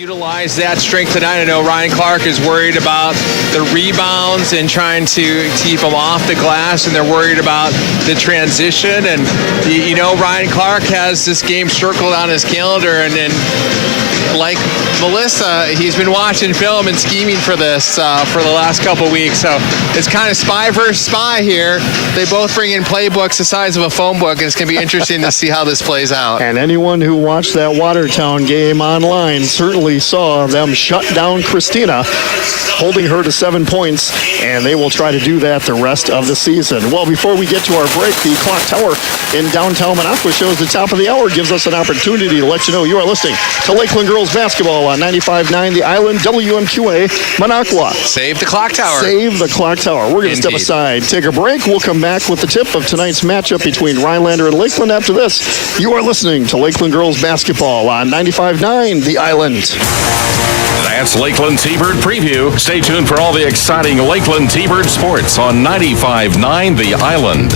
utilize that strength tonight. I know Ryan Clark is worried about the rebounds and trying to keep them off the glass, and they're worried about the transition. And, you know, Ryan Clark has this game circled on his calendar, and like Melissa, he's been watching film and scheming for this for the last couple weeks. So it's kind of spy versus spy here. They both bring in playbooks the size of a phone book, and it's going to be interesting to see how this plays out. And anyone who watched that Watertown game online certainly saw them shut down Christina, holding her to 7 points, and they will try to do that the rest of the season. Well, before we get to our break, the clock tower in downtown Minocqua shows the top of the hour, gives us an opportunity to let you know you are listening to Lakeland Girls Basketball on 95.9 The Island, WMQA, Minocqua. Save the clock tower. Save the clock tower. We're going to step aside, take a break. We'll come back with the tip of tonight's matchup between Rhinelander and Lakeland. After this, you are listening to Lakeland Girls Basketball on 95.9 The Island. That's Lakeland T-Bird Preview. Stay tuned for all the exciting Lakeland T-Bird sports on 95.9 The Island.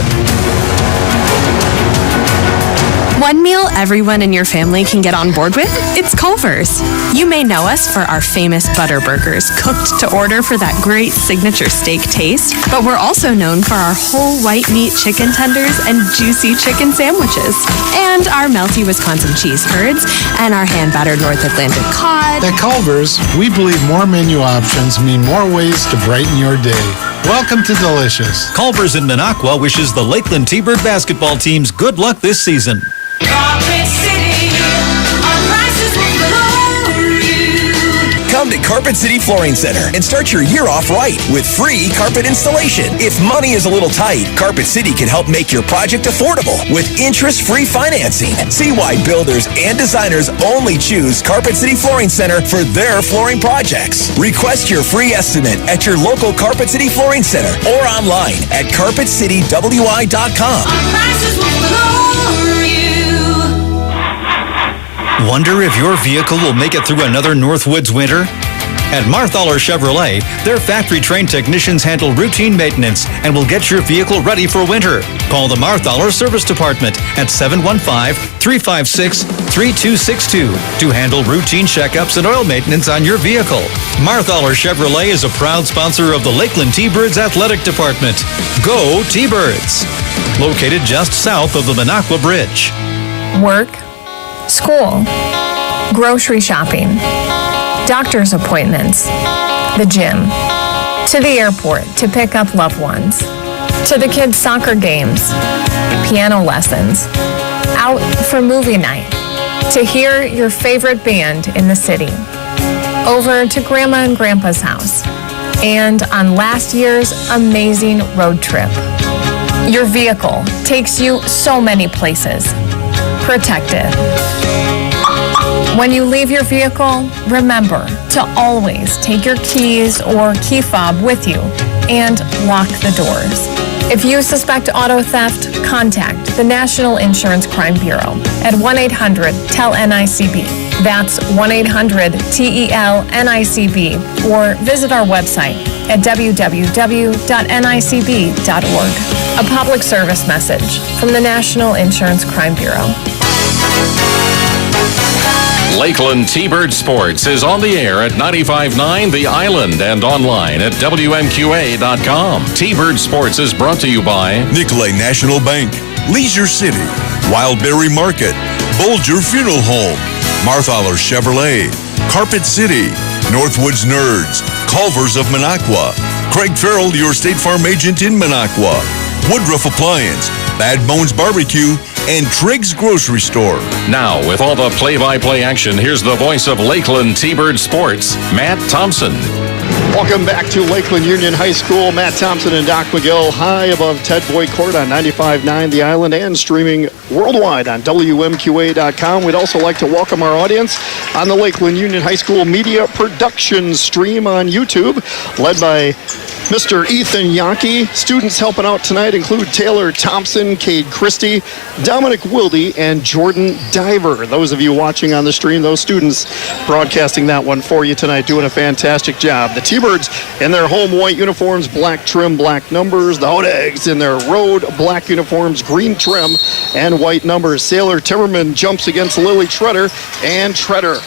One meal everyone in your family can get on board with? It's Culver's. You may know us for our famous butter burgers, cooked to order for that great signature steak taste, but we're also known for our whole white meat chicken tenders and juicy chicken sandwiches, and our melty Wisconsin cheese curds, and our hand-battered North Atlantic cod. At Culver's, we believe more menu options mean more ways to brighten your day. Welcome to Delicious. Culver's in Minocqua wishes the Lakeland T-Bird basketball teams good luck this season. Carpet City, our prices will blow you. Come to Carpet City Flooring Center and start your year off right with free carpet installation. If money is a little tight, Carpet City can help make your project affordable with interest-free financing. See why builders and designers only choose Carpet City Flooring Center for their flooring projects. Request your free estimate at your local Carpet City Flooring Center or online at carpetcitywi.com. Our prices will blow you. Wonder if your vehicle will make it through another Northwoods winter? At Marthaler Chevrolet, their factory-trained technicians handle routine maintenance and will get your vehicle ready for winter. Call the Marthaler Service Department at 715-356-3262 to handle routine checkups and oil maintenance on your vehicle. Marthaler Chevrolet is a proud sponsor of the Lakeland T-Birds Athletic Department. Go T-Birds! Located just south of the Minocqua Bridge. Work, school, grocery shopping, doctor's appointments, the gym, to the airport to pick up loved ones, to the kids' soccer games, piano lessons, out for movie night, to hear your favorite band in the city, over to Grandma and Grandpa's house, and on last year's amazing road trip. Your vehicle takes you so many places. Protect it. When you leave your vehicle, remember to always take your keys or key fob with you and lock the doors. If you suspect auto theft, contact the National Insurance Crime Bureau at 1-800-TEL-NICB. That's 1-800-TEL-NICB, or visit our website at www.nicb.org. A public service message from the National Insurance Crime Bureau. Lakeland T-Bird Sports is on the air at 95.9 The Island and online at WMQA.com. T-Bird Sports is brought to you by Nicolay National Bank, Leisure City, Wildberry Market, Bolger Funeral Home, Marthaler Chevrolet, Carpet City, Northwoods Nerds, Culver's of Minocqua, Craig Farrell, your State Farm agent in Minocqua, Woodruff Appliance, Bad Bones Barbecue, and Triggs Grocery Store. Now, with all the play-by-play action, here's the voice of Lakeland T-Bird Sports, Matt Thompson. Welcome back to Lakeland Union High School. Matt Thompson and Doc McGill high above Ted Boyd Court on 95.9 The Island and streaming worldwide on WMQA.com. We'd also like to welcome our audience on the Lakeland Union High School Media Production stream on YouTube, led by Mr. Ethan Yankee. Students helping out tonight include Taylor Thompson, Cade Christie, Dominic Wilde, and Jordan Diver. Those of you watching on the stream, those students broadcasting that one for you tonight, doing a fantastic job. The T-Birds in their home white uniforms, black trim, black numbers. The Hodags in their road black uniforms, green trim, and white numbers. Sailor Timmerman jumps against Lily Treader, and Treader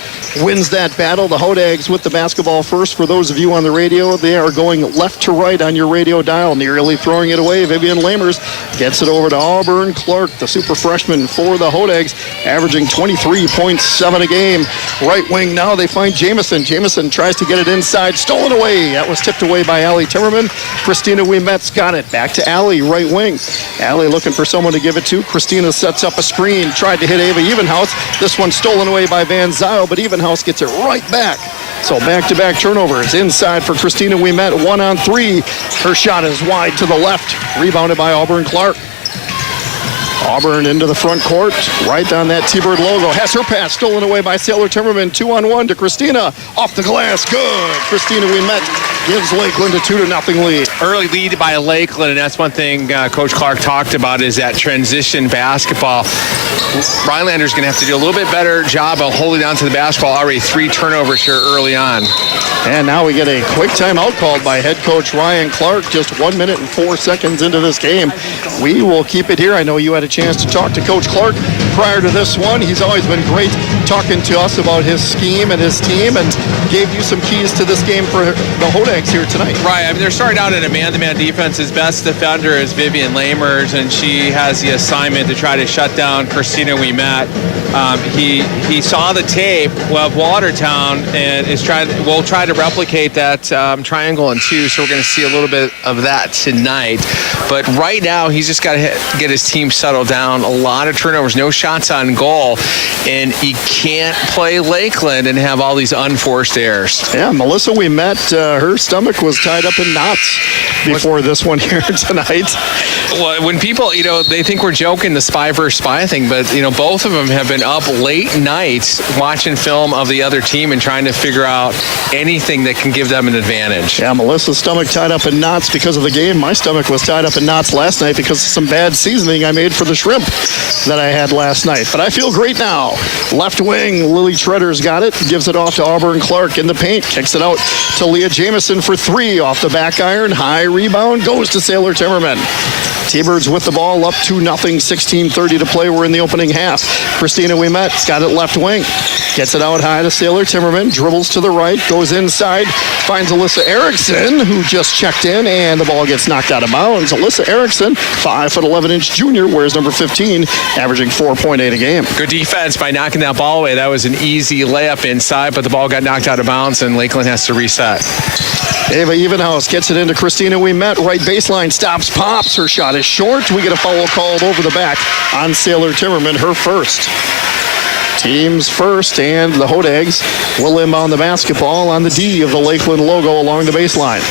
wins that battle. The Hodags with the basketball first. For those of you on the radio, they are going left to right on your radio dial, nearly throwing it away. Vivian Lamers gets it over to Auburn Clark, the super freshman for the Hodags, averaging 23.7 a game. Right wing now, they find Jamison. Jamison tries to get it inside, stolen away. That was tipped away by Allie Timmerman. Christina Ouimet's got it. Back to Allie, right wing. Allie looking for someone to give it to. Christina sets up a screen, tried to hit Ava Evenhouse. This one stolen away by Van Zyl, but Evenhouse gets it right back. So back-to-back turnovers inside for Christina Ouimet, 1-on-3. Her shot is wide to the left, rebounded by Auburn Clark. Auburn into the front court, right on that T-Bird logo. Has her pass stolen away by Sailor Timmerman. 2-on-1 to Christina. Off the glass, good. Christina Ouimet gives Lakeland a 2-0 lead. Early lead by Lakeland, and that's one thing Coach Clark talked about is that transition basketball. Rhinelander's going to have to do a little bit better job of holding on to the basketball. Already 3 turnovers here early on. And now we get a quick timeout called by head coach Ryan Clark, just 1 minute and 4 seconds into this game. We will keep it here. I know you had a chance to talk to Coach Clark prior to this one. He's always been great talking to us about his scheme and his team, and gave you some keys to this game for the Hodags here tonight. Right. I mean, they're starting out in a man-to-man defense. His best defender is Vivian Lamers, and she has the assignment to try to shut down Christina Ouimet. He saw the tape of Watertown and will try to replicate that triangle in 2, so we're going to see a little bit of that tonight. But right now, he's just got to get his team settled down. A lot of turnovers, no shots on goal, and he can't play Lakeland and have all these unforced errors. Yeah, Melissa Ouimet, her stomach was tied up in knots before this one here tonight. Well, when people, they think we're joking the spy versus spy thing, but, both of them have been up late nights watching film of the other team and trying to figure out anything that can give them an advantage. Yeah, Melissa's stomach tied up in knots because of the game. My stomach was tied up in knots last night because of some bad seasoning I made for the shrimp that I had last night. But I feel great now. Left wing, Lily Treader's got it. Gives it off to Auburn Clark in the paint. Kicks it out to Leah Jamison for 3 off the back iron. High rebound goes to Sailor Timmerman. T-Birds with the ball up 2-0, 16:30 to play. We're in the opening half. Christina Ouimet's got it left wing. Gets it out high to Sailor Timmerman. Dribbles to the right. Goes inside. Finds Alyssa Erickson, who just checked in, and the ball gets knocked out of bounds. Alyssa Erickson, 5'11" junior, wears number 15, averaging 4.8 a game. Good defense by knocking that ball away. That was an easy layup inside, but the ball got knocked out of bounds, and Lakeland has to reset. Ava Evenhouse gets it into Christina Ouimet. Right baseline, stops, pops. Her shot is short. We get a foul called over the back on Sailor Timmerman, her first. Teams first, and the Hodags will inbound the basketball on the D of the Lakeland logo along the baseline.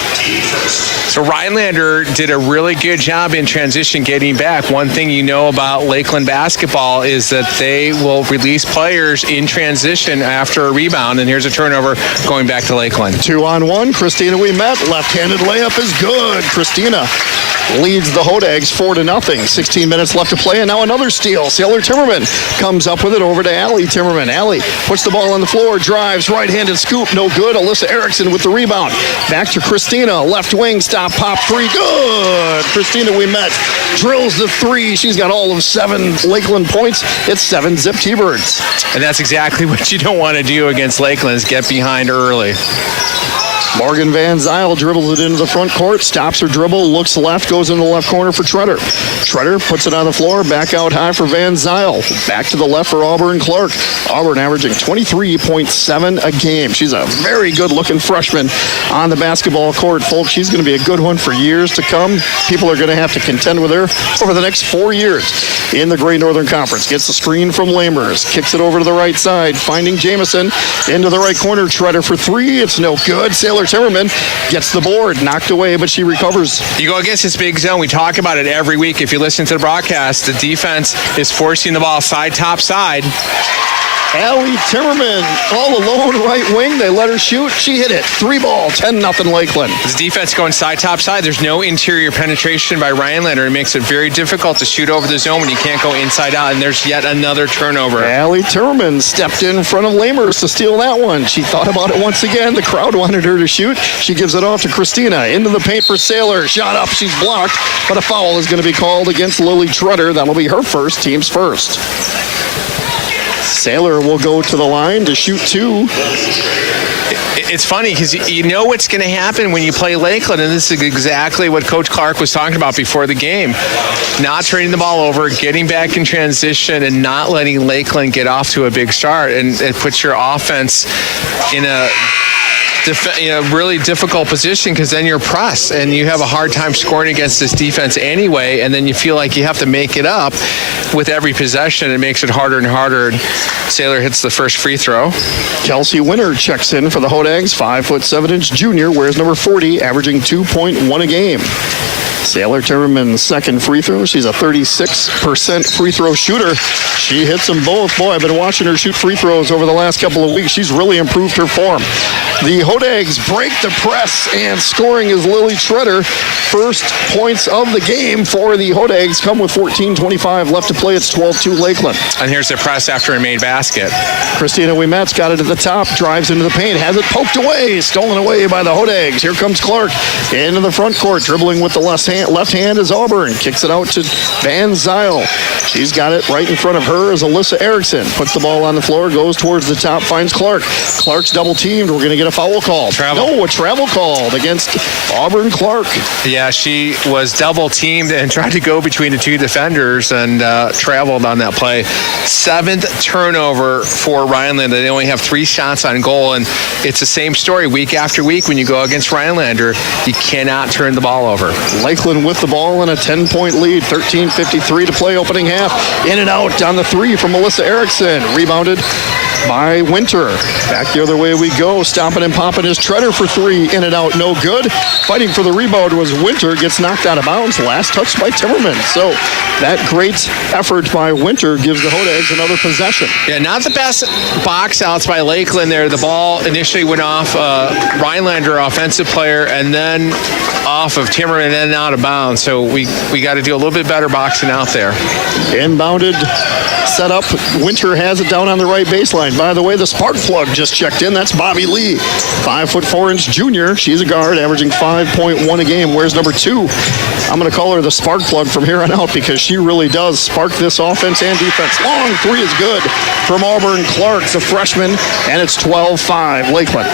So Rhinelander did a really good job in transition getting back. One thing you know about Lakeland basketball is that they will release players in transition after a rebound, and here's a turnover going back to Lakeland. 2-on-1, Christina Ouimet, left-handed layup is good. Christina leads the Hodags 4-0. 16 minutes left to play, and now another steal. Sailor Timmerman comes up with it over to Allie Timmerman. Allie puts the ball on the floor, drives, right-handed scoop, no good. Alyssa Erickson with the rebound. Back to Christina, left wing, stop, pop, 3, good. Christina Ouimet drills the 3. She's got all of 7 Lakeland points. It's 7-zip T-Birds. And that's exactly what you don't want to do against Lakeland, is get behind early. Morgan Van Zyl dribbles it into the front court, stops her dribble, looks left, goes into the left corner for Treader. Treader puts it on the floor, back out high for Van Zyl. Back to the left for Auburn Clark. Auburn averaging 23.7 a game. She's a very good-looking freshman on the basketball court, folks. She's going to be a good one for years to come. People are going to have to contend with her over the next 4 years in the Great Northern Conference. Gets the screen from Lamers, kicks it over to the right side, finding Jamison into the right corner. Treader for 3. It's no good. Sailor Timmerman gets the board, knocked away, but she recovers. You go against this big zone. We talk about it every week. If you listen to the broadcast, the defense is forcing the ball side, top side. Allie Timmerman, all alone, right wing. They let her shoot. She hit it. 3-ball, 10-0 Lakeland. This defense going side, top side. There's no interior penetration by Rhinelander. It makes it very difficult to shoot over the zone when you can't go inside out, and there's yet another turnover. Allie Timmerman stepped in front of Lamers to steal that one. She thought about it once again. The crowd wanted her to shoot. She gives it off to Christina. Into the paint for Sailor. Shot up. She's blocked, but a foul is going to be called against Lily Treader. That'll be her first, team's first. Sailor will go to the line to shoot 2. It's funny because you know what's going to happen when you play Lakeland, and this is exactly what Coach Clark was talking about before the game. Not turning the ball over, getting back in transition, and not letting Lakeland get off to a big start. And it puts your offense in a really difficult position because then you're pressed and you have a hard time scoring against this defense anyway, and then you feel like you have to make it up with every possession. It makes it harder and harder. And Sailor hits the first free throw. Kelsey Winter checks in for the Hodags. 5'7" junior, wears number 40, averaging 2.1 a game. Sailor Timmerman's second free throw. She's a 36% free throw shooter. She hits them both. Boy, I've been watching her shoot free throws over the last couple of weeks. She's really improved her form. The Hodags break the press, and scoring is Lily Treader. First points of the game for the Hodags come with 14:25 left to play. It's 12-2 Lakeland. And here's the press after a made basket. Christina Ouimet's got it at the top, drives into the paint, has it poked away, stolen away by the Hodags. Here comes Clark into the front court, dribbling with the left hand is Auburn. Kicks it out to Van Zyl. She's got it right in front of her is Alyssa Erickson. Puts the ball on the floor, goes towards the top, finds Clark. Clark's double teamed. We're going to get a foul call. No, a travel called against Auburn Clark. Yeah, she was double teamed and tried to go between the two defenders and traveled on that play. 7th turnover for Rhinelander. They only have 3 shots on goal, and it's the same story week after week when you go against Rhinelander. You cannot turn the ball over. Lakeland with the ball in a 10-point lead. 13:53 to play opening half. In and out on the 3 from Melissa Erickson. Rebounded by Winter. Back the other way we go. Stomping and popping is Treader for 3. In and out, no good. Fighting for the rebound was Winter. Gets knocked out of bounds. Last touch by Timmerman. So that great effort by Winter gives the Hodags another possession. Yeah, not the best box outs by Lakeland there. The ball initially went off Rhinelander, offensive player, and then off of Timmerman and then out of bounds. So we got to do a little bit better boxing out there. Inbounded, set up. Winter has it down on the right baseline. By the way, the spark plug just checked in. That's Bobby Lee, 5'4" junior. She's a guard, averaging 5.1 a game. Wears number 2. I'm going to call her the spark plug from here on out because she really does spark this offense and defense. Long 3 is good from Auburn Clark, the freshman, and it's 12-5 Lakeland.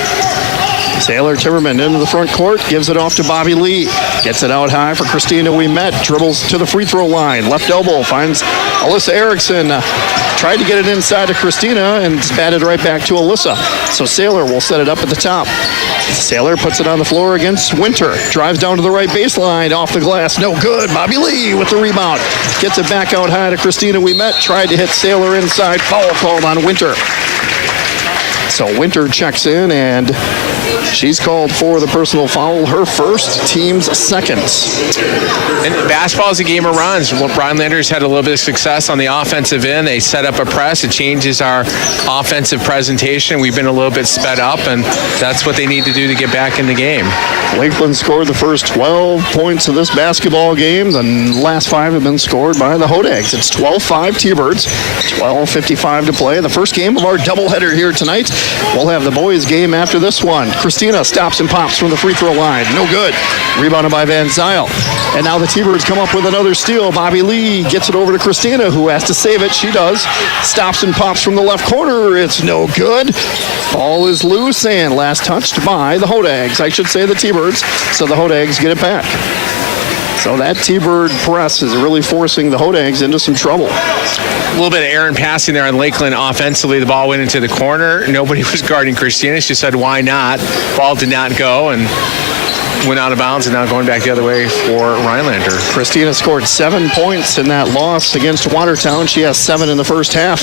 Sailor Timmerman into the front court, gives it off to Bobby Lee. Gets it out high for Christina Ouimet. Dribbles to the free throw line. Left elbow finds Alyssa Erickson. Tried to get it inside to Christina and batted right back to Alyssa. So Sailor will set it up at the top. Sailor puts it on the floor against Winter. Drives down to the right baseline. Off the glass. No good. Bobby Lee with the rebound. Gets it back out high to Christina Ouimet. Tried to hit Sailor inside. Foul called on Winter. So Winter checks in, and she's called for the personal foul, her first, team's second. And basketball is a game of runs. Well, Rhinelander's had a little bit of success on the offensive end. They set up a press. It changes our offensive presentation. We've been a little bit sped up, and that's what they need to do to get back in the game. Lakeland scored the first 12 points of this basketball game. The last 5 have been scored by the Hodags. It's 12-5 T-Birds, 12:55 to play. The first game of our doubleheader here tonight. We'll have the boys game after this one. Christina stops and pops from the free throw line. No good. Rebounded by Van Zyl. And now the T-Birds come up with another steal. Bobby Lee gets it over to Christina, who has to save it. She does. Stops and pops from the left corner. It's no good. Ball is loose, and last touched by the Hodags. I should say the T-Birds. So the Hodags get it back. So that T-Bird press is really forcing the Hodags into some trouble. A little bit of errant passing there on Lakeland offensively. The ball went into the corner. Nobody was guarding Christina. She said, why not? Ball did not go, and went out of bounds and now going back the other way for Rhinelander. Christina scored 7 points in that loss against Watertown. She has 7 in the first half.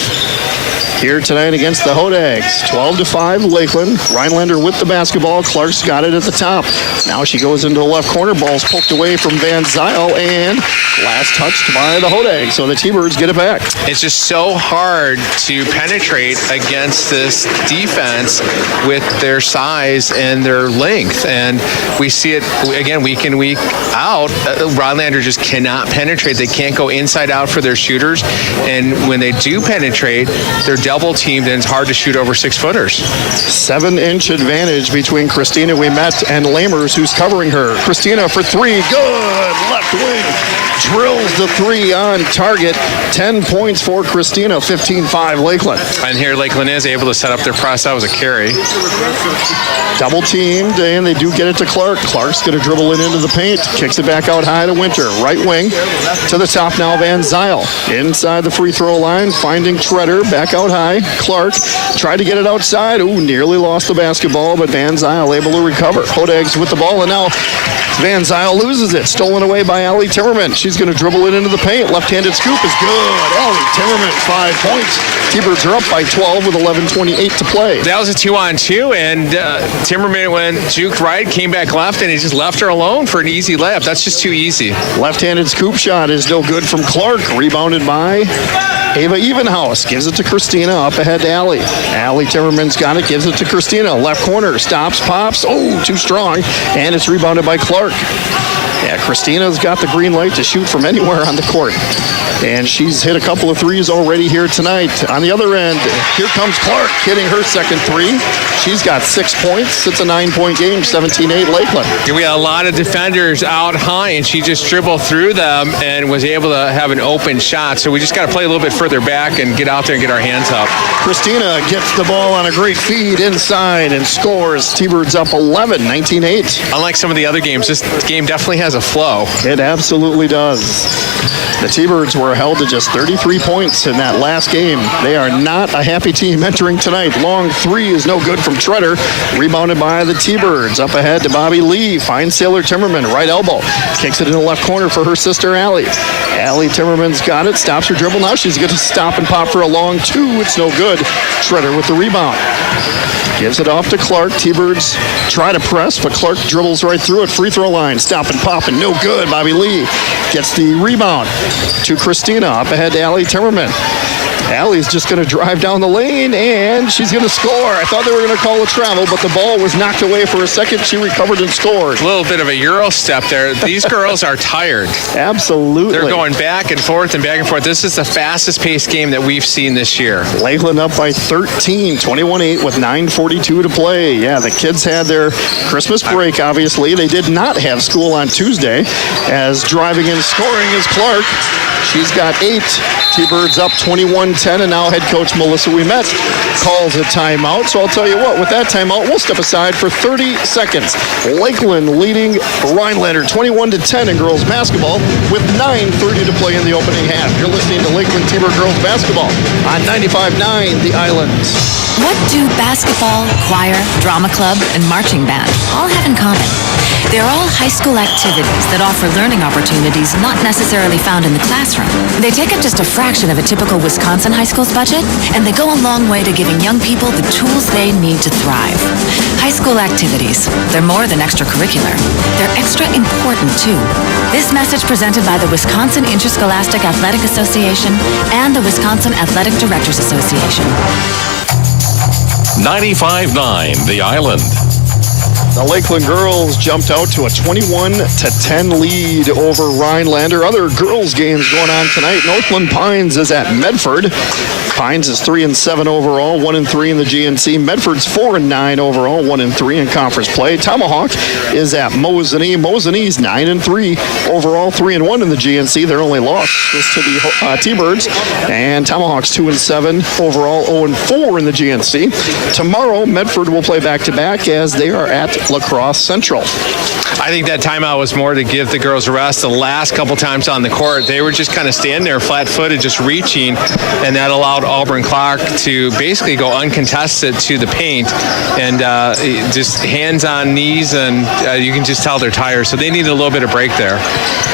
Here tonight against the Hodags, 12-5 Lakeland. Rhinelander with the basketball. Clark's got it at the top. Now she goes into the left corner. Ball's poked away from Van Zyl, and last touched by the Hodags. So the T-Birds get it back. It's just so hard to penetrate against this defense with their size and their length. And we see it, again, week in, week out. Rhinelander just cannot penetrate. They can't go inside out for their shooters. And when they do penetrate, they're double teamed, and it's hard to shoot over 6-footers. 7-inch advantage between Christina Ouimet and Lamers, who's covering her. Christina for 3, good, left wing, drills the 3 on target. 10 points for Christina, 15-5 Lakeland. And here Lakeland is able to set up their press. That was a carry. Double teamed, and they do get it to Clark. Clark's going to dribble it into the paint, kicks it back out high to Winter. Right wing to the top now, Van Zyl. Inside the free throw line, finding Treader, back out high. Clark tried to get it outside. Ooh, nearly lost the basketball, but Van Zyl able to recover. Hodags with the ball, and now Van Zyl loses it. Stolen away by Allie Timmerman. She's going to dribble it into the paint. Left-handed scoop is good. Allie Timmerman, 5 points. T-Birds are up by 12 with 11:28 to play. That was a 2-on-2, and Timmerman went juke right, came back left, and he just left her alone for an easy layup. That's just too easy. Left-handed scoop shot is no good from Clark. Rebounded by Ava Evenhouse. Gives it to Christina. Up ahead to Allie. Allie Timmerman's got it. Gives it to Christina. Left corner. Stops. Pops. Oh, too strong. And it's rebounded by Clark. Yeah, Christina's got the green light to shoot from anywhere on the court. And she's hit a couple of threes already here tonight. On the other end, here comes Clark hitting her second 3. She's got 6 points. It's a 9-point game, 17-8 Lakeland. We had a lot of defenders out high, and she just dribbled through them and was able to have an open shot. So we just got to play a little bit further back and get out there and get our hands up. Christina gets the ball on a great feed inside and scores. T-Birds up 11, 19-8. Unlike some of the other games, this game definitely has a flow. It absolutely does. The T-Birds were held to just 33 points in that last game. They are not a happy team entering tonight. Long 3 is no good from Treader. Rebounded by the T-Birds. Up ahead to Bobby Lee. Finds Sailor Timmerman. Right elbow. Kicks it in the left corner for her sister, Allie. Allie Timmerman's got it. Stops her dribble. Now she's going to stop and pop for a long 2. It's no good. Treader with the rebound. Gives it off to Clark. T-Birds try to press, but Clark dribbles right through it. Free throw line. Stop and pop, and no good. Bobby Lee gets the rebound to Christina. Up ahead to Allie Timmerman. Allie's just going to drive down the lane, and she's going to score. I thought they were going to call a travel, but the ball was knocked away for a second. She recovered and scored. A little bit of a Euro step there. These girls are tired. Absolutely. They're going back and forth and back and forth. This is the fastest paced game that we've seen this year. Lakeland up by 13, 21-8 with 9:42 to play. Yeah, the kids had their Christmas break, obviously. They did not have school on Tuesday, as driving and scoring is Clark. She's got 8. T-Birds up 21-10, and now head coach Melissa Ouimet calls a timeout. So I'll tell you what, with that timeout, we'll step aside for 30 seconds. Lakeland leading Rhinelander 21-10 in girls basketball with 9:30 to play in the opening half. You're listening to Lakeland T-Bird girls basketball on 95.9 The Island. What do basketball, choir, drama club, and marching band all have in common? They're all high school activities that offer learning opportunities not necessarily found in the classroom. They take up just a fraction of a typical Wisconsin high school's budget, and they go a long way to giving young people the tools they need to thrive. High school activities, they're more than extracurricular. They're extra important, too. This message presented by the Wisconsin Interscholastic Athletic Association and the Wisconsin Athletic Directors Association. 95.9 The Island. The Lakeland girls jumped out to a 21-10 lead over Rhinelander. Other girls games going on tonight. Northland Pines is at Medford. Pines is 3-7 overall, 1-3 in the GNC. Medford's 4-9 overall, 1-3 in conference play. Tomahawk is at Mosinee. Mosanee's 9-3 overall, 3-1 in the GNC. Their only loss was to the T-Birds. And Tomahawk's 2-7 overall, 0-4 in the GNC. Tomorrow, Medford will play back-to-back as they are at Lacrosse Central. I think that timeout was more to give the girls a rest. The last couple times on the court, they were just kind of standing there flat-footed, just reaching, and that allowed Auburn Clark to basically go uncontested to the paint and just hands on knees, and you can just tell they're tired. So they needed a little bit of break there.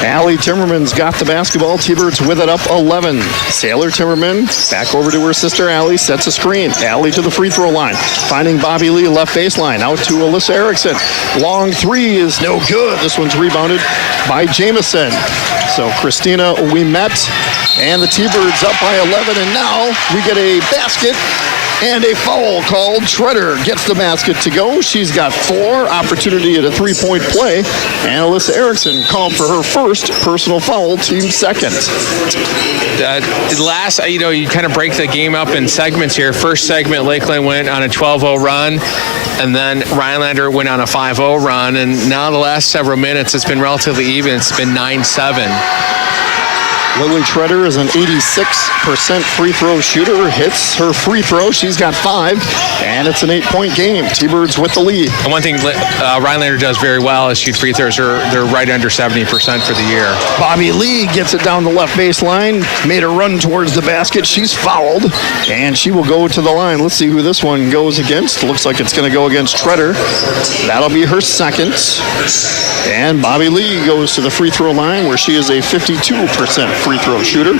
Allie Timmerman's got the basketball. T-Birds with it up 11. Sailor Timmerman back over to her sister Allie, sets a screen. Allie to the free throw line, finding Bobby Lee left baseline, out to Alyssa Erickson. Long three is no good. This one's rebounded by Jamison. So Christina Ouimet and the T-Birds up by 11, and now we get a basket and a foul called. Treader gets the basket to go. She's got 4. Opportunity at a three-point play, and Alyssa Erickson called for her first personal foul, team second. You kind of break the game up in segments here. First segment, Lakeland went on a 12-0 run, and then Rhinelander went on a 5-0 run, and now the last several minutes, it's been relatively even. It's been 9-7. Lily Treader is an 86% free throw shooter. Hits her free throw. She's got 5, and it's an 8-point game. T-Birds with the lead. And one thing Rhinelander does very well is shoot free throws. They're right under 70% for the year. Bobby Lee gets it down the left baseline. Made a run towards the basket. She's fouled, and she will go to the line. Let's see who this one goes against. Looks like it's going to go against Treader. That'll be her second. And Bobby Lee goes to the free throw line, where she is a 52% free throw shooter.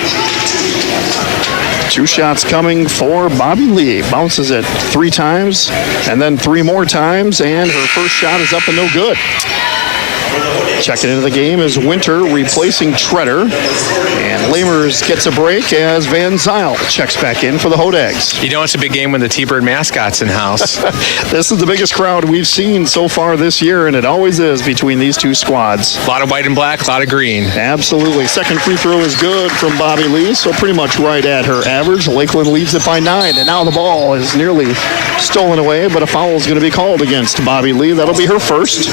2 shots coming for Bobby Lee. Bounces it 3 times and then 3 more times, and her first shot is up and no good. Checking into the game is Winter replacing Treader. And Lamers gets a break as Van Zyl checks back in for the Hodags. You know it's a big game when the T-Bird mascot's in house. This is the biggest crowd we've seen so far this year, and it always is between these two squads. A lot of white and black, a lot of green. Absolutely. Second free throw is good from Bobby Lee, so pretty much right at her average. Lakeland leads it by 9, and now the ball is nearly stolen away, but a foul is going to be called against Bobby Lee. That'll be her first.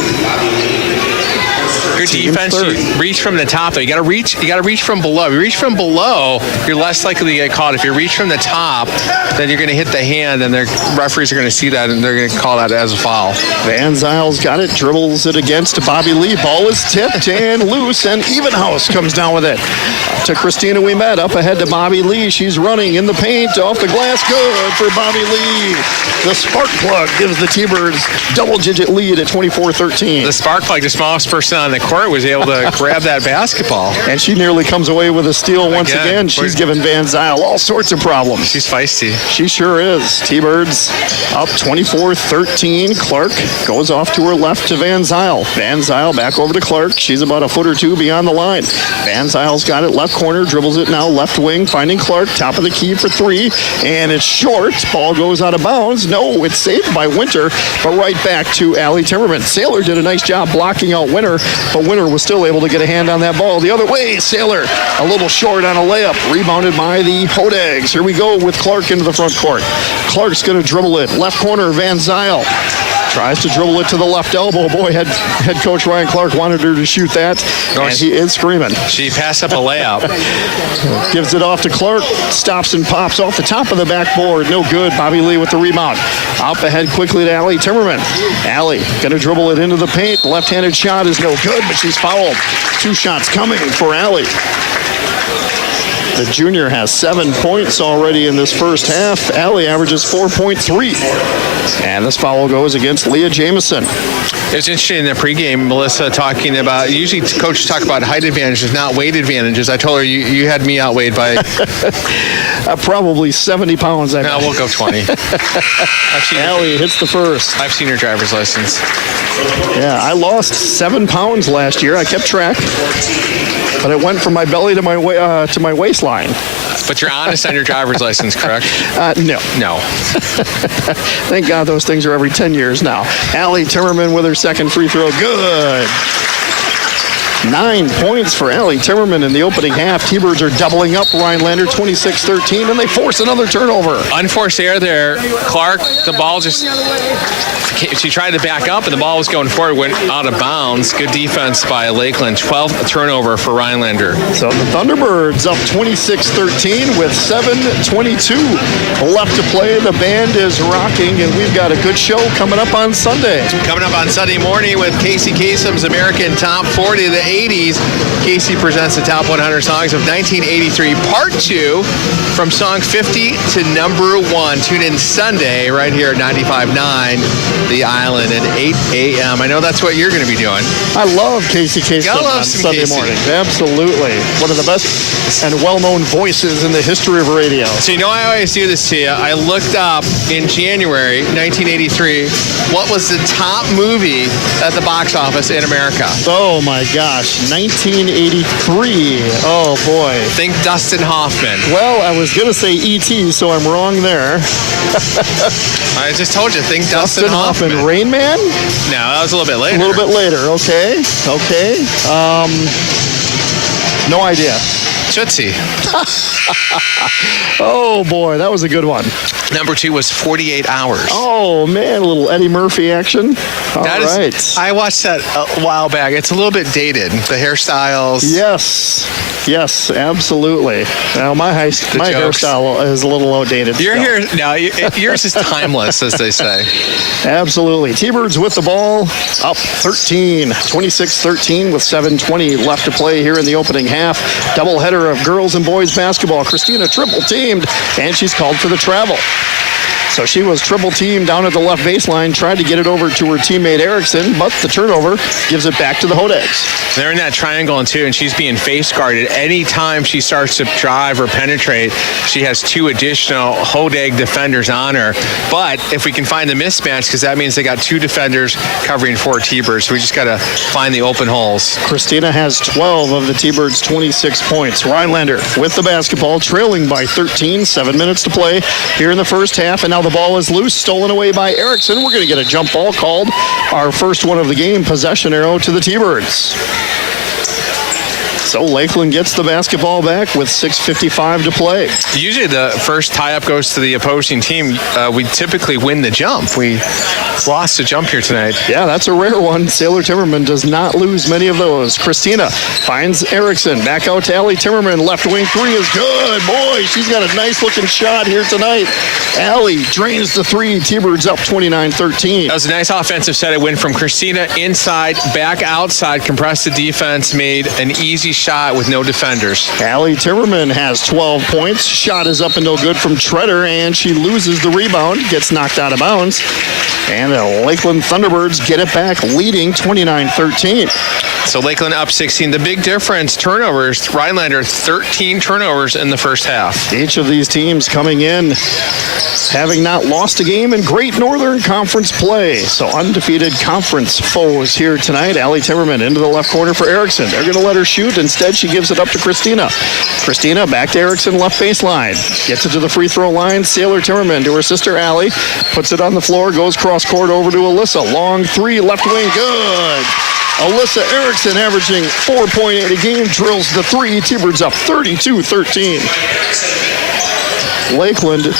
Good defense. You reach from the top, though. You got to reach from below. If you reach from below, you're less likely to get caught. If you reach from the top, then you're going to hit the hand, and the referees are going to see that, and they're going to call that as a foul. Van Zyl's got it, dribbles it against Bobby Lee. Ball is tipped and loose, and Evenhouse comes down with it. To Christina Ouimet, up ahead to Bobby Lee. She's running in the paint, off the glass, good for Bobby Lee. The spark plug gives the T-Birds double-digit lead at 24-13. The spark plug, the smallest person on the court, was able to grab that basketball. And she nearly comes away with a steal once again. She's given Van Zyl all sorts of problems. She's feisty. She sure is. T-Birds up 24-13. Clark goes off to her left to Van Zyl. Van Zyl back over to Clark. She's about a foot or two beyond the line. Van Zyl's got it left corner, dribbles it now left wing, finding Clark, top of the key for 3, and it's short. Ball goes out of bounds. No, it's saved by Winter, but right back to Allie Timmerman. Sailor did a nice job blocking out Winter, but Winter was still able to get a hand on that ball. The other way, Sailor a little short on a layup, rebounded by the Hodags. Here we go with Clark into the front court. Clark's going to dribble it. Left corner, Van Zyl tries to dribble it to the left elbow. Boy, head coach Ryan Clark wanted her to shoot that, and he is screaming. She passed up a layup. Gives it off to Clark, stops and pops off the top of the backboard. No good. Bobby Lee with the rebound. Up ahead quickly to Allie Timmerman. Allie going to dribble it into the paint. Left-handed shot is no good, but she's fouled. 2 shots coming for Allie. The junior has 7 points already in this first half. Allie averages 4.3. And this foul goes against Leah Jamison. It was interesting in the pregame, Melissa talking about, usually coaches talk about height advantages, not weight advantages. I told her you had me outweighed by... probably 70 pounds. No, we'll go 20. Allie hits the first. I've seen her driver's license. Yeah, I lost 7 pounds last year. I kept track. But it went from my belly to my waistline. But you're honest on your driver's license, correct? No. No. Thank God those things are every 10 years now. Allie Timmerman with her second free throw. Good. 9 points for Allie Timmerman in the opening half. T-Birds are doubling up Rhinelander 26-13, and they force another turnover. Unforced error there. Clark, the ball just, she tried to back up, and the ball was going forward, went out of bounds. Good defense by Lakeland. 12th turnover for Rhinelander. So the Thunderbirds up 26-13 with 7:22 left to play. The band is rocking, and we've got a good show coming up on Sunday. Coming up on Sunday morning with Casey Kasem's American Top 40 of the 80s. Casey presents the top 100 songs of 1983, part 2, from song 50 to number 1. Tune in Sunday right here at 95.9 The Island at 8 a.m. I know that's what you're going to be doing. I love Casey Kasem Gotta love on some Sunday Casey. morning. Absolutely. One of the best and well-known voices in the history of radio. So you know I always do this to you. I looked up in January 1983 what was the top movie at the box office in America. Oh my gosh, 1983. Oh boy. Think Dustin Hoffman. Well, I was going to say E.T., so I'm wrong there. I just told you, think Dustin Hoffman. Rain Man? No, that was a little bit later. A little bit later, okay. No idea. Tootsie. Oh boy, that was a good one. Number 2 was 48 Hours. Oh man, a little Eddie Murphy action. All right. I watched that a while back. It's a little bit dated. The hairstyles. Yes, absolutely. Now my jokes. hairstyle is a little outdated. Your still. hair, no, yours is timeless, as they say. Absolutely. T-Birds with the ball, up 13, 26-13 with 7:20 left to play here in the opening half. Doubleheader of girls and boys basketball. Christina triple teamed, and she's called for the travel. So she was triple teamed down at the left baseline, tried to get it over to her teammate Erickson, but the turnover gives it back to the Hodags. They're in that triangle and 2, and she's being face guarded. Anytime she starts to drive or penetrate, she has 2 additional Hodag defenders on her. But if we can find the mismatch, because that means they got 2 defenders covering 4 T-Birds, so we just got to find the open holes. Christina has 12 of the T-Birds' 26 points. Rhinelander with the basketball, trailing by 13, 7 minutes to play here in the first half, and now the ball is loose, stolen away by Erickson. We're going to get a jump ball called. Our first one of the game, possession arrow to the T-Birds. So Lakeland gets the basketball back with 6:55 to play. Usually the first tie-up goes to the opposing team. We typically win the jump. We lost a jump here tonight. Yeah, that's a rare one. Sailor Timmerman does not lose many of those. Christina finds Erickson. Back out to Allie Timmerman. Left wing 3 is good. Boy, she's got a nice-looking shot here tonight. Allie drains the 3. T-Birds up 29-13. That was a nice offensive set. It went from Christina inside, back outside, compressed the defense, made an easy shot with no defenders. Allie Timmerman has 12 points. Shot is up and no good from Treader, and she loses the rebound, gets knocked out of bounds. And the Lakeland Thunderbirds get it back, leading 29-13. So Lakeland up 16. The big difference, turnovers. Rhinelander, 13 turnovers in the first half. Each of these teams coming in having not lost a game in Great Northern Conference play. So undefeated conference foes here tonight. Allie Timmerman into the left corner for Erickson. They're going to let her shoot. Instead, she gives it up to Christina. Christina back to Erickson, left baseline. Gets it to the free throw line. Sailor Timmerman to her sister Allie. Puts it on the floor, goes cross court over to Alyssa. Long 3, left wing, good. Alyssa Erickson averaging 4.8 a game, drills the 3. T-Birds up 32-13. Lakeland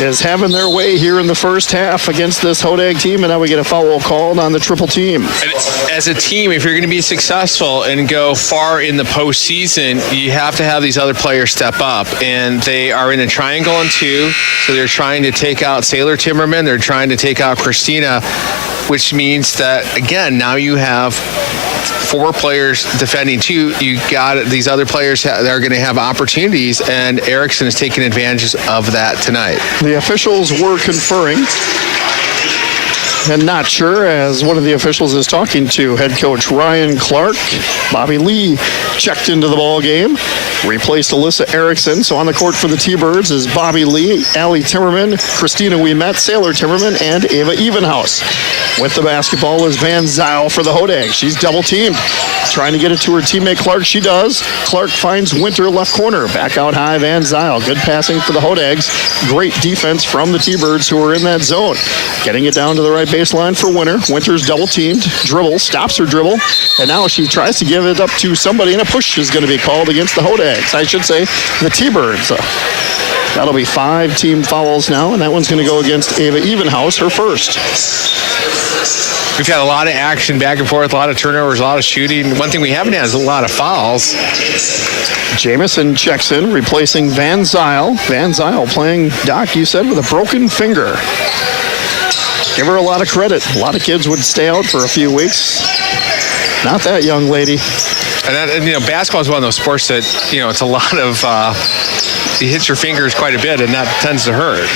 is having their way here in the first half against this Hodag team, and now we get a foul called on the triple team. And as a team, if you're going to be successful and go far in the postseason, you have to have these other players step up. And they are in a triangle and 2, so they're trying to take out Sailor Timmerman. They're trying to take out Christina, which means that, again, now you have 4 players defending 2. You got these other players that are going to have opportunities, and Erickson is taking advantage of that tonight. The officials were conferring, and not sure, as one of the officials is talking to head coach Ryan Clark. Bobby Lee checked into the ball game, replaced Alyssa Erickson. So on the court for the T-Birds is Bobby Lee, Allie Timmerman, Christina Ouimet, Sailor Timmerman, and Ava Evenhouse. With the basketball is Van Zyl for the Hodag. She's double teamed, trying to get it to her teammate Clark. She does. Clark finds Winter, left corner. Back out high, Van Zyl. Good passing for the Hodags. Great defense from the T-Birds, who are in that zone. Getting it down to the right right baseline for Winter. Winter's double teamed, dribble, stops her dribble, and now she tries to give it up to somebody, and a push is going to be called against the Hodags. I should say the T-Birds. That'll be 5 team fouls now, and that one's going to go against Ava Evenhouse, her first. We've had a lot of action back and forth, a lot of turnovers, a lot of shooting. One thing we haven't had is a lot of fouls. Jamison checks in, replacing Van Zyl. Van Zyl playing, Doc, you said, with a broken finger. Give her a lot of credit. A lot of kids would stay out for a few weeks. Not that young lady. And basketball is one of those sports that, it's a lot of, it hits your fingers quite a bit, and that tends to hurt.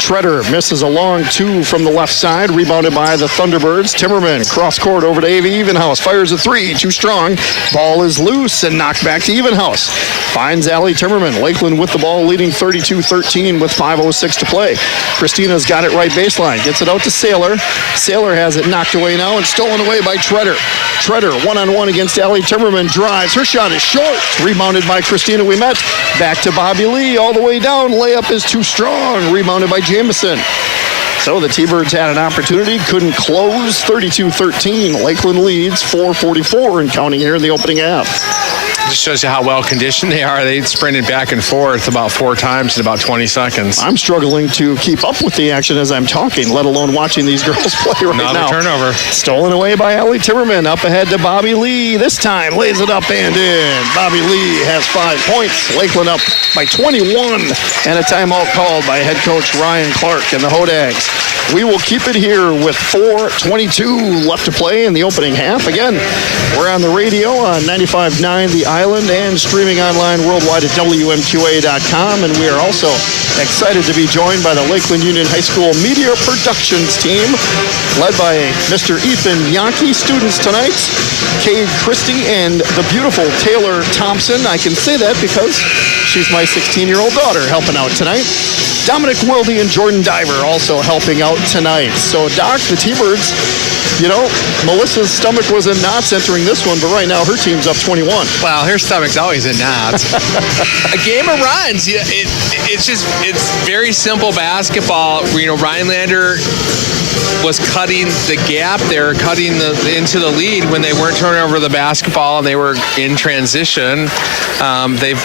Treader misses a long 2 from the left side, rebounded by the Thunderbirds. Timmerman cross court over to Ava Evenhouse, fires a 3, too strong. Ball is loose and knocked back to Evenhouse. Finds Allie Timmerman. Lakeland with the ball, leading 32-13 with 5:06 to play. Christina's got it right baseline, gets it out to Saylor. Saylor has it knocked away now and stolen away by Treader. Treader one-on-one against Allie Timmerman, drives. Her shot is short. Rebounded by Christina Ouimet. Back to Bobby Lee, all the way down. Layup is too strong. Rebounded by Jamison. So the T-Birds had an opportunity, couldn't close. 32-13. Lakeland leads 4:44 and counting here in the opening half. Just shows you how well conditioned they are. They sprinted back and forth about 4 times in about 20 seconds. I'm struggling to keep up with the action as I'm talking, let alone watching these girls play right now. Another turnover. Stolen away by Allie Timmerman. Up ahead to Bobby Lee. This time lays it up and in. Bobby Lee has 5 points. Lakeland up by 21. And a timeout called by head coach Ryan Clark and the Hodags. We will keep it here with 4:22 left to play in the opening half. Again, we're on the radio on 95.9 The Island and streaming online worldwide at WMQA.com. And we are also excited to be joined by the Lakeland Union High School Media Productions team, led by Mr. Ethan Yankee. Students tonight, Cade Christie and the beautiful Taylor Thompson. I can say that because she's my 16-year-old daughter helping out tonight. Dominic Wilde and Jordan Diver also helping out tonight. So, Doc, the T-Birds, Melissa's stomach was in knots entering this one, but right now her team's up 21. Well, her stomach's always in knots. A game of runs. Yeah, it's very simple basketball. Rhinelander was cutting the gap there, cutting into the lead when they weren't turning over the basketball and they were in transition. They've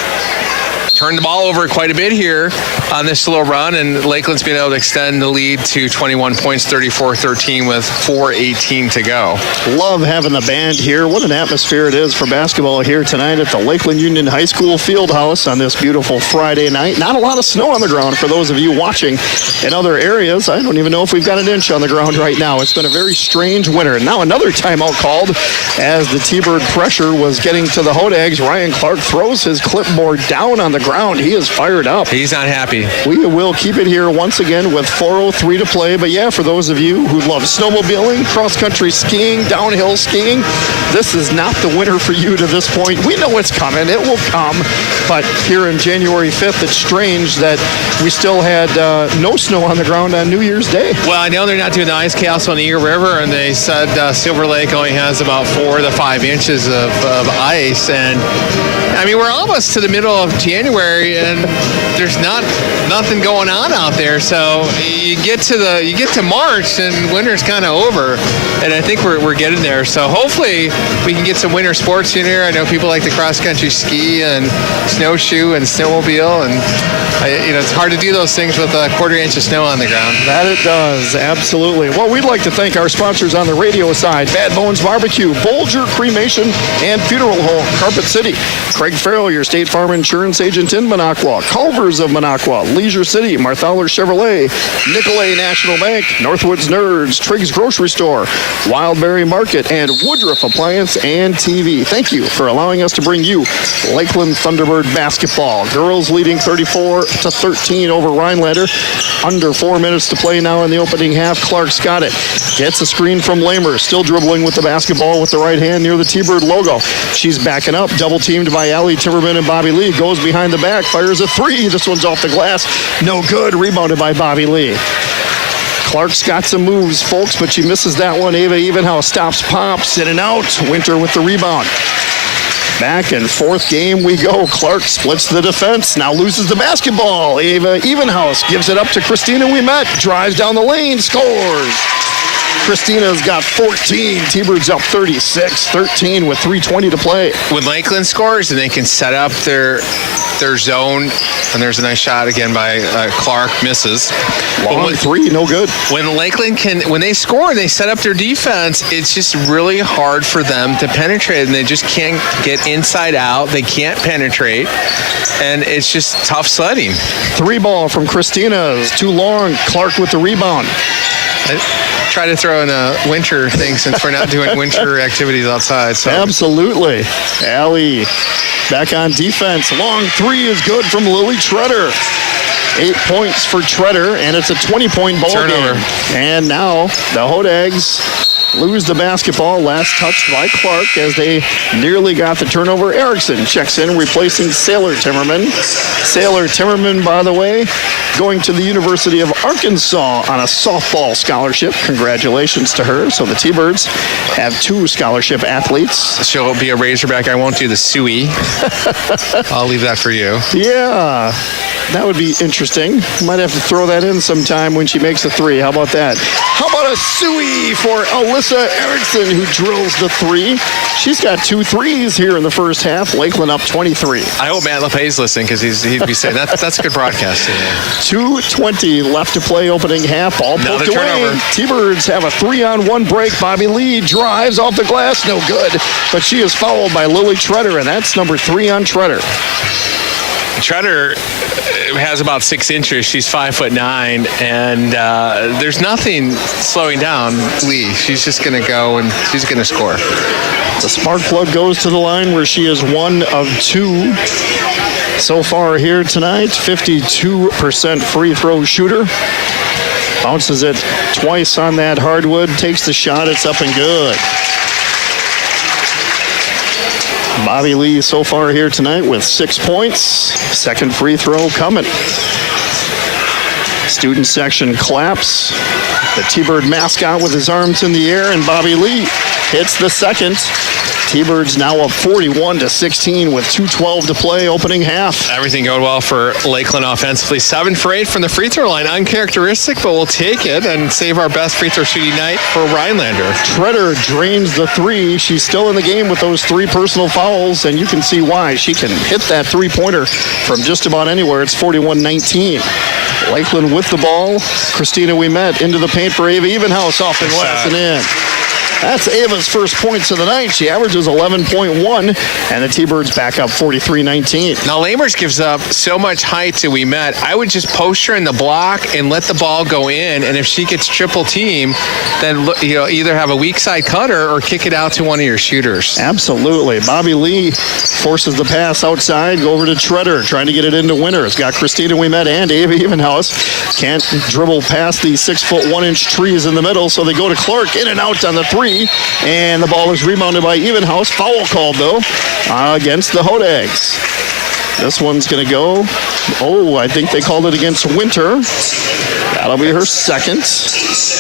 turned the ball over quite a bit here on this little run, and Lakeland's been able to extend the lead to 21 points, 34-13 with 4:18 to go. Love having the band here. What an atmosphere it is for basketball here tonight at the Lakeland Union High School Fieldhouse on this beautiful Friday night. Not a lot of snow on the ground for those of you watching in other areas. I don't even know if we've got an inch on the ground right now. It's been a very strange winter. Now another timeout called as the T-Bird pressure was getting to the Hodags. Ryan Clark throws his clipboard down on the ground. He is fired up. He's not happy. We will keep it here once again with 4:03 to play. But yeah, for those of you who love snowmobiling, cross-country skiing, downhill skiing, this is not the winter for you to this point. We know it's coming. It will come. But here on January 5th, it's strange that we still had no snow on the ground on New Year's Day. Well, I know they're not doing the ice castle on the Eagle River, and they said Silver Lake only has about 4 to 5 inches of ice. And I mean, we're almost to the middle of January, and there's nothing going on out there. So you get to March, and winter's kind of over, and I think we're getting there. So hopefully we can get some winter sports in here. I know people like to cross country ski and snowshoe and snowmobile, and it's hard to do those things with a 1/4 inch of snow on the ground. That it does, absolutely. Well, we'd like to thank our sponsors on the radio side: Bad Bones Barbecue, Bolger Cremation and Funeral Home, Carpet City, Craig Farrell, your State Farm Insurance agent in Minocqua, Culver's of Minocqua, Leisure City, Marthaler Chevrolet, Nicolay National Bank, Northwoods Nerds, Triggs Grocery Store, Wildberry Market, and Woodruff Appliance and TV. Thank you for allowing us to bring you Lakeland Thunderbird basketball. Girls leading 34-13 over Rhinelander. Under 4 minutes to play now in the opening half. Clark's got it. Gets a screen from Lamer, still dribbling with the basketball with the right hand near the T-Bird logo. She's backing up, double teamed by Allie Timmerman and Bobby Lee. Goes behind the back, fires a 3. This one's off the glass. No good. Rebounded by Bobby Lee. Clark's got some moves, folks, but she misses that one. Ava Evenhouse stops, pops, in and out. Winter with the rebound. Back in fourth game we go. Clark splits the defense, now loses the basketball. Ava Evenhouse gives it up to Christina Ouimet, drives down the lane, scores. Christina's got 14. T-Birds up 36-13 with 3:20 to play. When Lakeland scores and they can set up their zone, and there's a nice shot again by Clark, misses. Long three, no good. When Lakeland when they score and they set up their defense, it's just really hard for them to penetrate, and they just can't get inside out. They can't penetrate, and it's just tough sledding. 3-ball from Christina is too long. Clark with the rebound. I try to throw in a winter thing since we're not doing winter activities outside. So. Absolutely. Allie back on defense. Long three is good from Lily Treader. 8 points for Treader, and it's a 20-point ball Turnover. game. And now the Hodags lose the basketball. Last touched by Clark as they nearly got the turnover. Erickson checks in, replacing Sailor Timmerman. Sailor Timmerman, by the way, going to the University of Arkansas on a softball scholarship. Congratulations to her. So the T-Birds have 2 scholarship athletes. She'll be a Razorback. I won't do the suey. I'll leave that for you. Yeah, that would be interesting. Might have to throw that in sometime when she makes a 3. How about that? How about a suey for Alyssa Erickson, who drills the 3? She's got 2 threes here in the first half. Lakeland up 23. I hope Matt LePay's listening because he'd be saying that's a good broadcasting. 2:20 left to play opening half. Ball poked away. Turnover. T-Birds have a 3-on-1 break. Bobby Lee drives off the glass. No good. But she is fouled by Lily Treader, and that's number 3 on Treader. Treader has about 6 inches. She's 5'9", and there's nothing slowing down Lee. She's just going to go and she's going to score. The spark plug goes to the line where she is 1 of 2 so far here tonight. 52% free throw shooter. Bounces it twice on that hardwood. Takes the shot. It's up and good. Bobby Lee so far here tonight with 6 points. Second free throw coming. Student section claps. The T-Bird mascot with his arms in the air, and Bobby Lee hits the second. T-Birds now up 41-16 with 2:12 to play opening half. Everything going well for Lakeland offensively. 7 for 8 from the free throw line. Uncharacteristic, but we'll take it and save our best free throw shooting night for Rhinelander. Treader drains the 3. She's still in the game with those 3 personal fouls, and you can see why. She can hit that 3-pointer from just about anywhere. It's 41-19. Lakeland with the ball. Christina Ouimet into the paint for Ava Evenhouse, off the glass and in. That's Ava's first points of the night. She averages 11.1, and the T-Birds back up 43-19. Now, Lamers gives up so much height to Ouimet. I would just post her in the block and let the ball go in, and if she gets triple team, then either have a weak side cutter or kick it out to one of your shooters. Absolutely. Bobby Lee forces the pass outside, go over to Treader, trying to get it into Winters. Got Christina Ouimet and Ava Evenhouse. Can't dribble past the 6'1" trees in the middle, so they go to Clark, in and out on the 3. And the ball is rebounded by Evenhouse. Foul called, though, against the Hodags. This one's going to go. Oh, I think they called it against Winter. That'll be her second.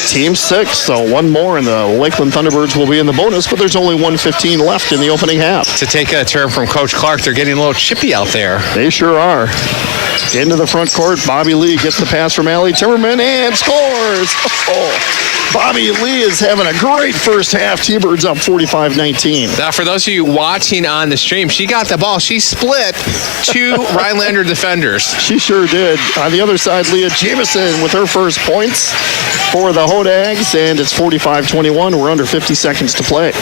Team 6, so one more, and the Lakeland Thunderbirds will be in the bonus, but there's only 1:15 left in the opening half. To take a term from Coach Clark, they're getting a little chippy out there. They sure are. Into the front court, Bobby Lee gets the pass from Allie Timmerman and scores. Oh, Bobby Lee is having a great first half. T-Birds up 45-19. Now, for those of you watching on the stream, she got the ball. She split 2 Rhinelander defenders. She sure did. On the other side, Leah Jameson with her first points for the Hodags, and it's 45-21. We're under 50 seconds to play.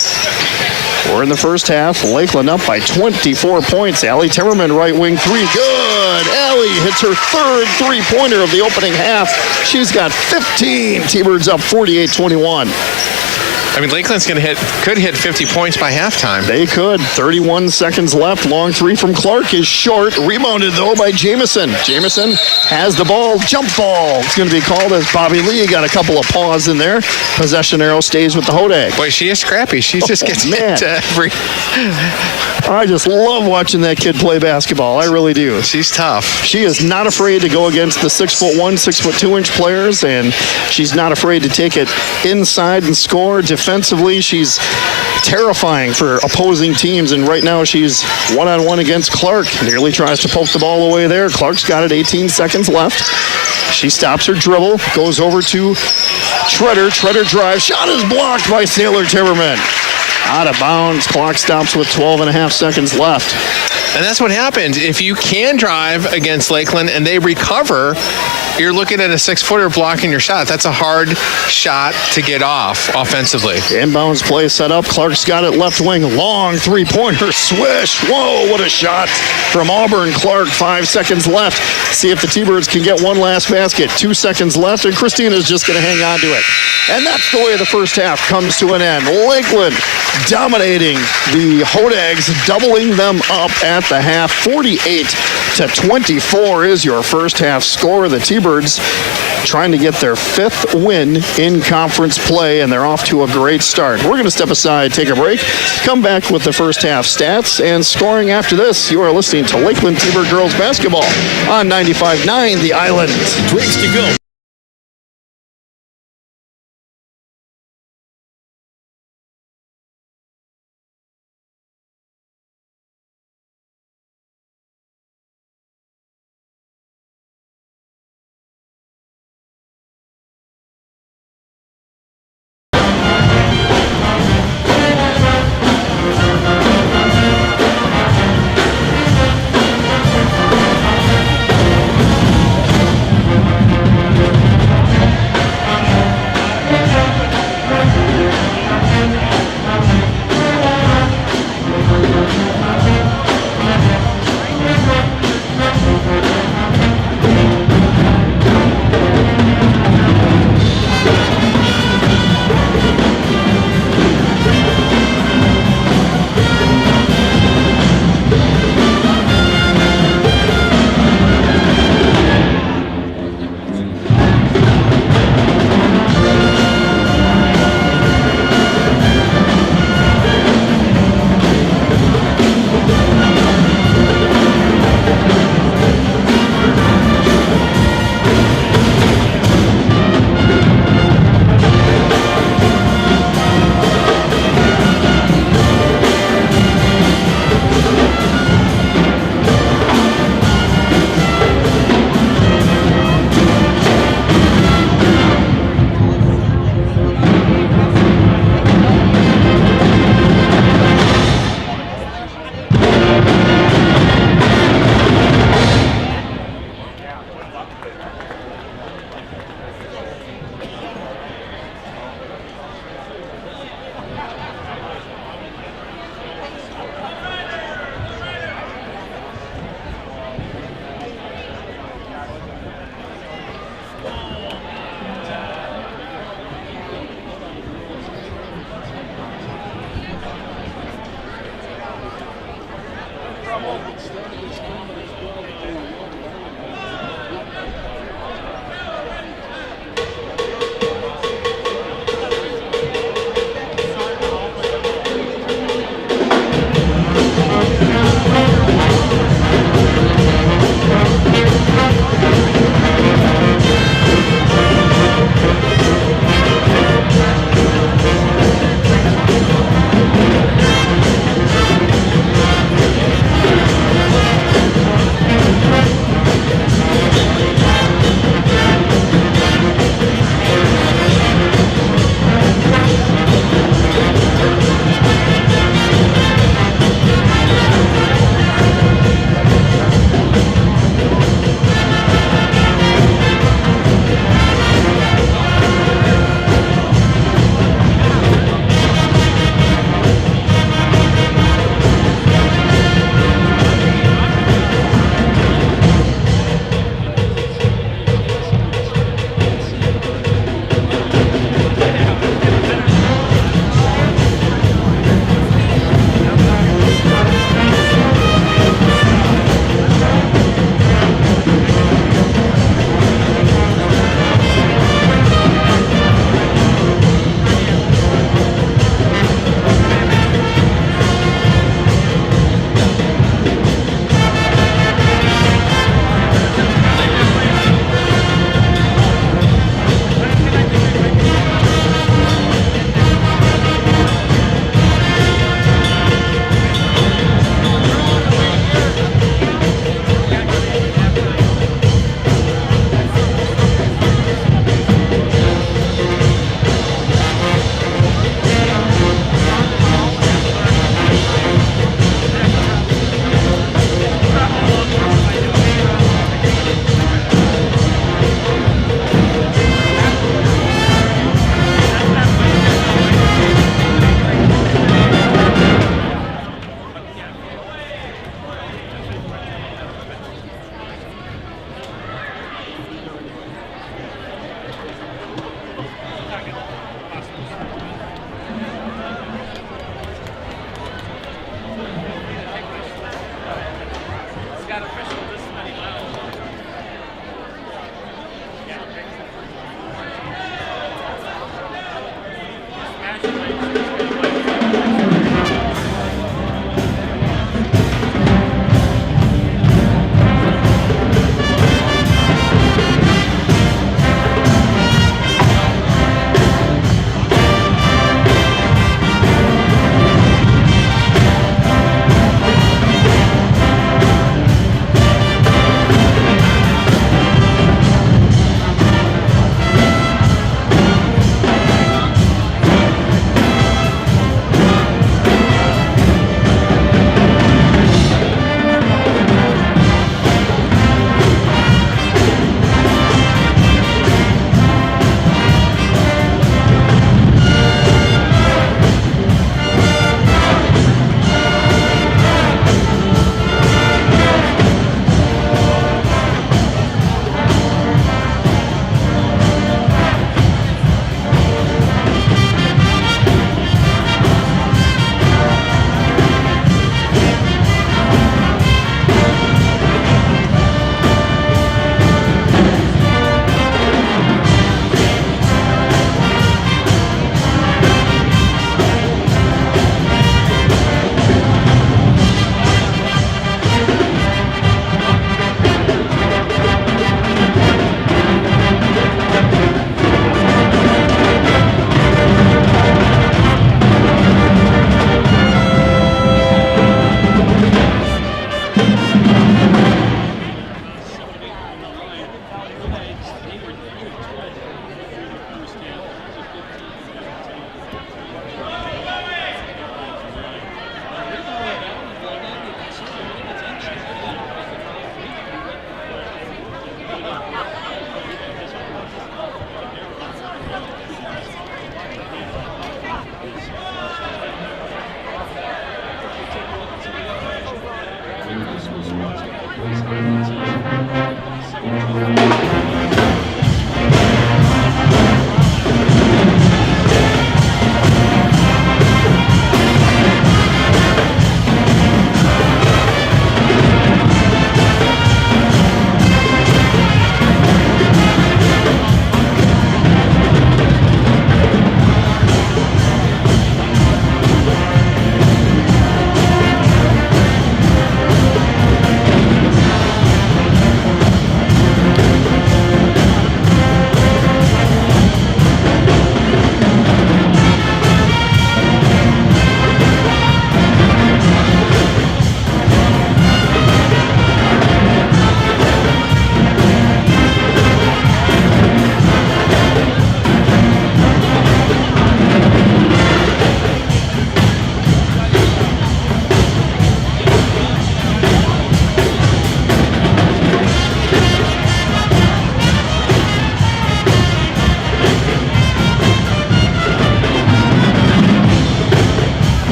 We're in the first half. Lakeland up by 24 points. Allie Timmerman, right wing 3. Good. Allie hits her third 3-pointer of the opening half. She's got 15. T-Birds up 48-21. I mean, Lakeland's could hit 50 points by halftime. They could. 31 seconds left. Long 3 from Clark is short. Rebounded, though, by Jameson. Jameson has the ball. Jump ball. It's going to be called as Bobby Lee got a couple of paws in there. Possession arrow stays with the Hodag. Boy, she is scrappy. She just gets hit every... I just love watching that kid play basketball. I really do. She's tough. She is not afraid to go against the 6'1", 6'2" players, and she's not afraid to take it inside and score. Defensively, defensively. She's terrifying for opposing teams, and right now she's one-on-one against Clark. Nearly tries to poke the ball away there. Clark's got it, 18 seconds left. She stops her dribble, goes over to Treader. Treader drives. Shot is blocked by Sailor Timmerman. Out of bounds. Clock stops with 12 and a half seconds left. And that's what happens. If you can drive against Lakeland and they recover, you're looking at a 6-footer blocking your shot. That's a hard shot to get off offensively. Inbounds play set up. Clark's got it left wing. Long three-pointer swish. Whoa, what a shot from Auburn. Clark, 5 seconds left. See if the T-Birds can get one last basket. 2 seconds left, and Christina's just going to hang on to it. And that's the way the first half comes to an end. Lakeland dominating the Hodags, doubling them up at the half. 48-24 is your first half score. The T-Birds trying to get their 5th win in conference play, and they're off to a great start. We're going to step aside, take a break, come back with the first half stats and scoring after this. You are listening to Lakeland T-Bird Girls Basketball on 95.9 The Island. Drinks to go.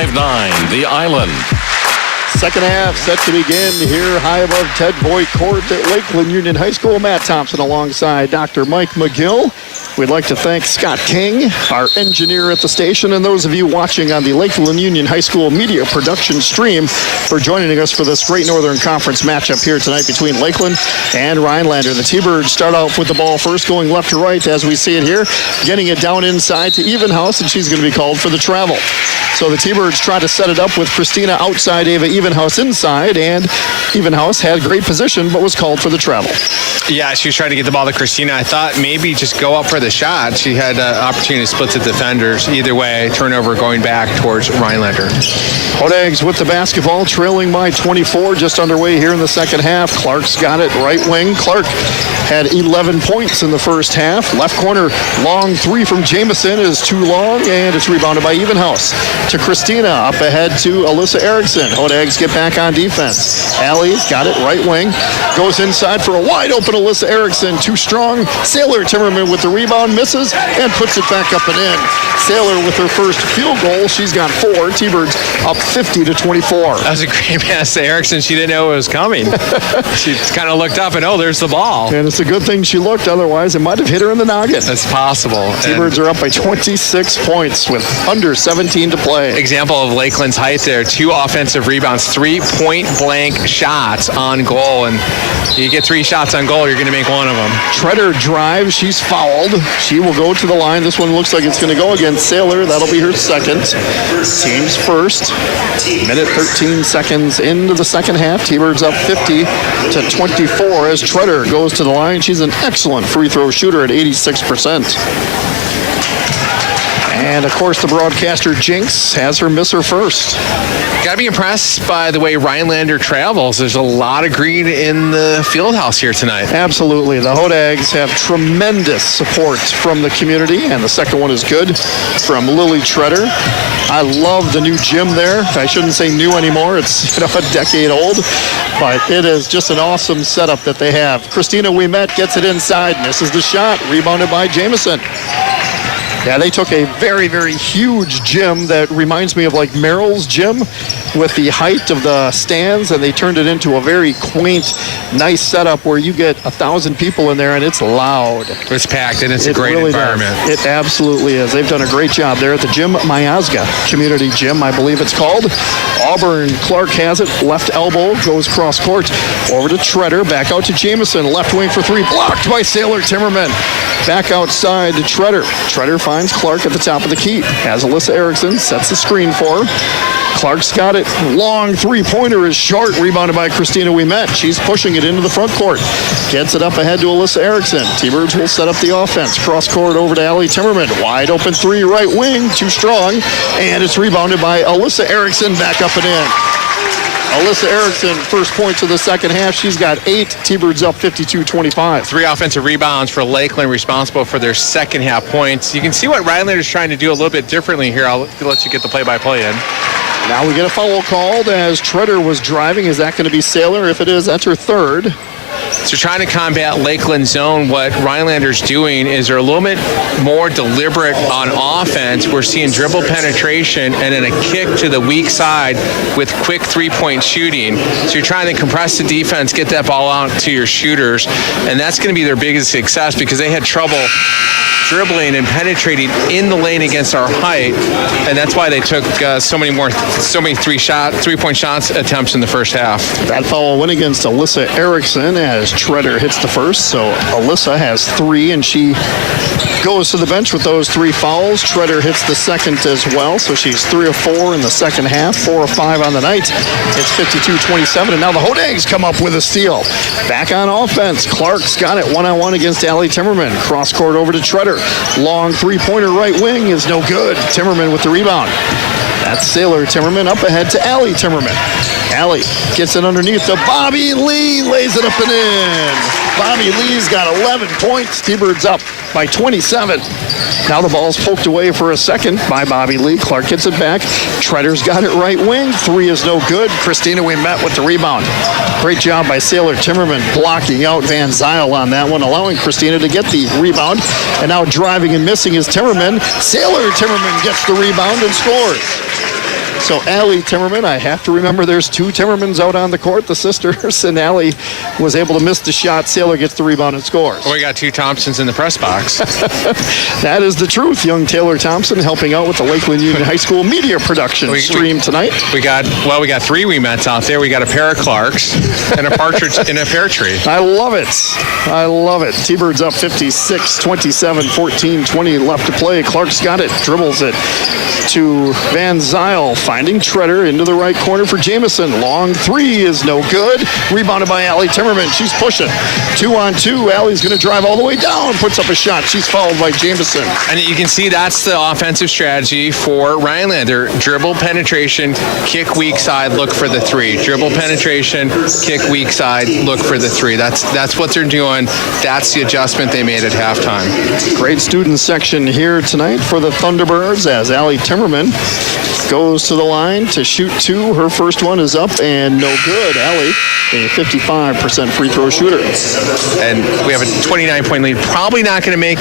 5-9, the Island. Second half set to begin here high above Ted Boyd Court at Lakeland Union High School. Matt Thompson alongside Dr. Mike McGill. We'd like to thank Scott King, our engineer at the station, and those of you watching on the Lakeland Union High School media production stream for joining us for this great Northern Conference matchup here tonight between Lakeland and Rhinelander. The T-Birds start off with the ball first, going left to right as we see it here, getting it down inside to Evenhouse, and she's going to be called for the travel. So the T-Birds try to set it up with Christina outside, Ava Evenhouse inside, and Evenhouse had great position but was called for the travel. Yeah, she was trying to get the ball to Christina. I thought maybe just go up for the shot. She had an opportunity to split the defenders. Either way, turnover going back towards Rhinelander. Hodags with the basketball, trailing by 24, just underway here in the second half. Clark's got it right wing. Clark had 11 points in the first half. Left corner, long three from Jamison is too long, and it's rebounded by Evenhouse. To Christina, up ahead to Alyssa Erickson. Hodags get back on defense. Allie's got it right wing. Goes inside for a wide open Alyssa Erickson. Too strong. Sailor Timmerman with the rebound, misses, and puts it back up and in. Sailor with her first field goal. She's got 4. T-Birds up 50-24. That was a great pass to Erickson. She didn't know it was coming. She kind of looked up and, oh, there's the ball. And it's a good thing she looked. Otherwise, it might have hit her in the noggin. That's possible. T-Birds are up by 26 points with under 17 to play. Example of Lakeland's height there. 2 offensive rebounds, 3 point-blank shots on goal. And you get 3 shots on goal, you're going to make one of them. Treader drives. She's fouled. She will go to the line. This one looks like it's going to go against Sailor. That'll be her second. Team's first. Minute 13 seconds into the second half. T-Birds up 50-24 as Treader goes to the line. She's an excellent free throw shooter at 86%. And, of course, the broadcaster Jinx has her miss her first. Got to be impressed by the way Rhinelander travels. There's a lot of green in the field house here tonight. Absolutely. The Hodags have tremendous support from the community, and the second one is good from Lily Treader. I love the new gym there. I shouldn't say new anymore. It's a decade old, but it is just an awesome setup that they have. Christina Ouimet gets it inside, misses the shot, rebounded by Jamison. Yeah, they took a very, very huge gym that reminds me of like Merrill's gym with the height of the stands, and they turned it into a very quaint, nice setup where you get 1,000 people in there, and it's loud. It's packed, and it's a great environment. It absolutely is. They've done a great job there at the Jim Miazga Community Gym, I believe it's called. Auburn Clark has it. Left elbow goes cross court over to Treader. Back out to Jamison. Left wing for three. Blocked by Sailor Timmerman. Back outside to Treader. Treader finds Clark at the top of the key. Has Alyssa Erickson. Sets the screen for her. Clark's got it. Long three-pointer is short. Rebounded by Christina Ouimet. She's pushing it into the front court. Gets it up ahead to Alyssa Erickson. T-Birds will set up the offense. Cross court over to Allie Timmerman. Wide open three, right wing. Too strong. And it's rebounded by Alyssa Erickson. Back up and in. Alyssa Erickson, first points of the second half. She's got 8. T-Birds up 52-25. 3 offensive rebounds for Lakeland, responsible for their second half points. You can see what Rhinelander's trying to do a little bit differently here. I'll let you get the play-by-play in. Now we get a foul called as Treader was driving. Is that going to be Sailor? If it is, that's her third. So trying to combat Lakeland zone, what Rhinelander's doing is they're a little bit more deliberate on offense. We're seeing dribble penetration and then a kick to the weak side with quick three-point shooting. So you're trying to compress the defense, get that ball out to your shooters, and that's going to be their biggest success because they had trouble dribbling and penetrating in the lane against our height, and that's why they took so many three-point shots attempts in the first half. That foul went against Alyssa Erickson as Treader hits the first. So Alyssa has 3, and she goes to the bench with those 3 fouls. Treader hits the second as well, so she's 3 of 4 in the second half, 4 of 5 on the night. It's 52-27, and now the Hodags come up with a steal. Back on offense, Clark's got it one-on-one against Allie Timmerman. Cross court over to Treader. Long three-pointer right wing is no good. Timmerman with the rebound. That's Sailor Timmerman up ahead to Allie Timmerman. Allie gets it underneath to Bobby Lee, lays it up and in. Bobby Lee's got 11 points. T-Birds up by 27. Now the ball's poked away for a second by Bobby Lee. Clark gets it back. Treader's got it right wing. 3 is no good. Christina Ouimet with the rebound. Great job by Sailor Timmerman blocking out Van Zyl on that one, allowing Christina to get the rebound. And now driving and missing is Timmerman. Sailor Timmerman gets the rebound and scores. So Allie Timmerman, I have to remember there's 2 Timmermans out on the court, the sisters, and Allie was able to miss the shot. Sailor gets the rebound and scores. Well, we got 2 Thompsons in the press box. That is the truth. Young Taylor Thompson helping out with the Lakeland Union High School media production stream tonight. We got 3 Ouimets out there. We got a pair of Clarks and a partridge in a pear tree. I love it. I love it. T-Birds up 56-27, 14-20 left to play. Clark's got it, dribbles it to Van Zyl, finding Treader into the right corner for Jamison. Long 3 is no good. Rebounded by Allie Timmerman. She's pushing. 2-on-2. Allie's going to drive all the way down. Puts up a shot. She's fouled by Jamison. And you can see that's the offensive strategy for Rhinelander. Dribble penetration, kick weak side, look for the 3. Dribble penetration, kick weak side, look for the 3. That's what they're doing. That's the adjustment they made at halftime. Great student section here tonight for the Thunderbirds as Allie Timmerman goes to the line to shoot 2. Her first one is up and no good. Allie, a 55% free throw shooter. And we have a 29-point lead. Probably not going to make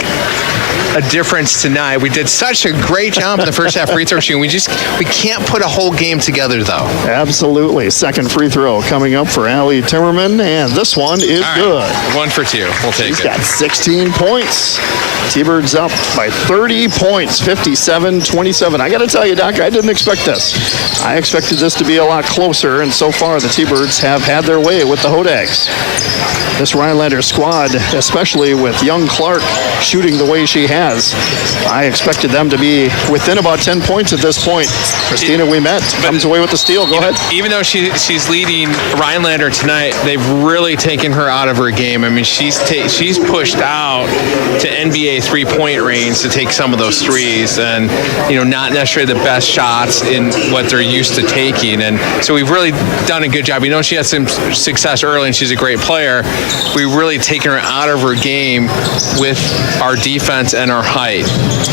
a difference tonight. We did such a great job in the first half free throw shooting. We can't put a whole game together, though. Absolutely. Second free throw coming up for Allie Timmerman, and this one is good. 1 for 2. We'll take it. She's got 16 points. T-Birds up by 30 points, 57-27. I got to tell you, Doc, I didn't expect this. I expected this to be a lot closer, and so far the T-Birds have had their way with the Hodags. This Rhinelander squad, especially with young Clark shooting the way she has, has. I expected them to be within about 10 points at this point. Christina Ouimet comes away with the steal. Go ahead. Even though she's leading Rhinelander tonight, they've really taken her out of her game. I mean, she's pushed out to NBA three-point range to take some of those threes, and not necessarily the best shots in what they're used to taking. And so we've really done a good job. We know she had some success early, and she's a great player. We've really taken her out of her game with our defense and our height.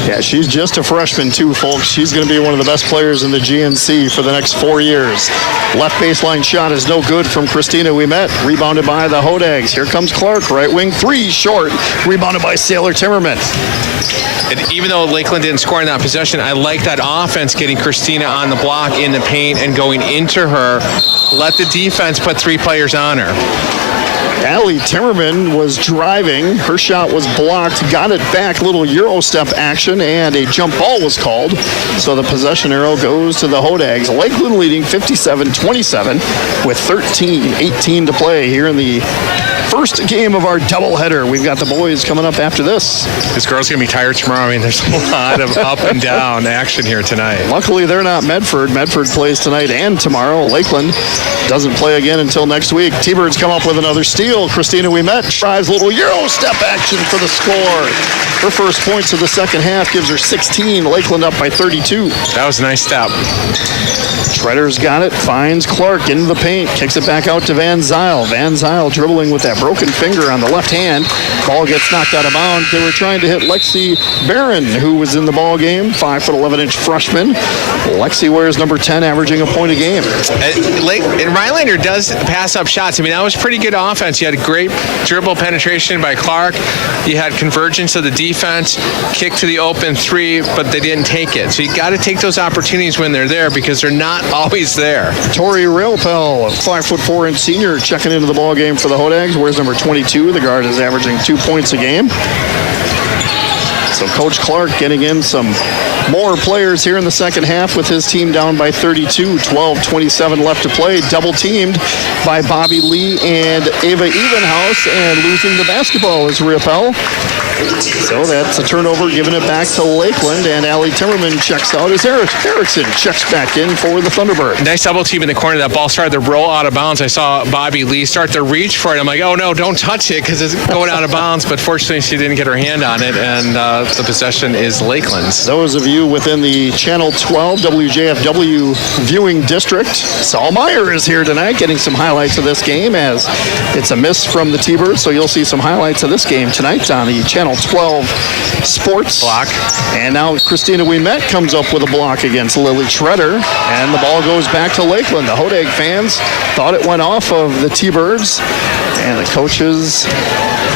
Yeah, she's just a freshman too, folks. She's going to be one of the best players in the GNC for the next 4 years. Left baseline shot is no good from Christina Ouimet. Rebounded by the Hodags. Here comes Clark, right wing three, short. Rebounded by Sailor Timmerman. And even though Lakeland didn't score in that possession, I like that offense getting Christina on the block in the paint and going into her. Let the defense put three players on her. Allie Timmerman was driving. Her shot was blocked. Got it back. Little Euro step action, and a jump ball was called. So the possession arrow goes to the Hodags. Lakeland leading 57-27 with 13-18 to play here in the first game of our doubleheader. We've got the boys coming up after this. This girl's going to be tired tomorrow. I mean, there's a lot of up and down action here tonight. Luckily, they're not Medford. Medford plays tonight and tomorrow. Lakeland doesn't play again until next week. T-Birds come up with another steal. Christina Ouimet tries a little Euro step action for the score. Her first points of the second half gives her 16. Lakeland up by 32. That was a nice step. Shredder's got it, finds Clark into the paint, kicks it back out to Van Zyl. Van Zyl dribbling with that broken finger on the left hand. Ball gets knocked out of bounds. They were trying to hit Lexi Barron, who was in the ball game, 5'11" freshman. Lexi wears number 10, averaging a point a game. And Rhinelander does pass up shots. I mean, that was pretty good offense. You had a great dribble penetration by Clark. You had convergence of the defense, kick to the open three, but they didn't take it. So you got to take those opportunities when they're there because they're not always there. Tori Railpel, 5'4" senior, checking into the ball game for the Hodags. Wears number 22. The guard is averaging 2 points a game. So Coach Clark getting in some more players here in the second half with his team down by 32. 12:27 left to play. Double teamed by Bobby Lee and Ava Evenhouse, and losing the basketball is Railpel. So that's a turnover, giving it back to Lakeland, and Allie Timmerman checks out as Erickson checks back in for the Thunderbird. Nice double team in the corner. That ball started to roll out of bounds. I saw Bobby Lee start to reach for it. I'm like, oh no, don't touch it because it's going out of bounds. But fortunately, she didn't get her hand on it, and the possession is Lakeland's. Those of you within the Channel 12 WJFW viewing district, Saul Meyer is here tonight getting some highlights of this game, as it's a miss from the T-Birds. So you'll see some highlights of this game tonight on the Channel 12 Sports block. And now Christina Ouimet comes up with a block against Lily Schroeder, and the ball goes back to Lakeland. The Hodag fans thought it went off of the T-Birds, and the coaches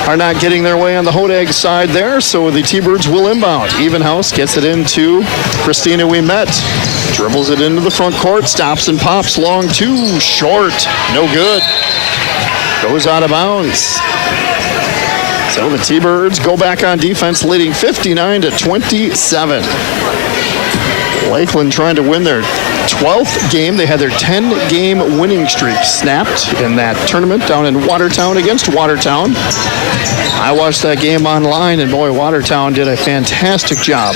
are not getting their way on the Hodag side there, so the T-Birds will inbound. Evenhouse gets it into Christina Ouimet. Dribbles it into the front court, stops and pops, long two, short, no good. Goes out of bounds. So the T-Birds go back on defense, leading 59-27. Lakeland trying to win their 12th game. They had their 10-game winning streak snapped in that tournament down in Watertown against Watertown. I watched that game online, and boy, Watertown did a fantastic job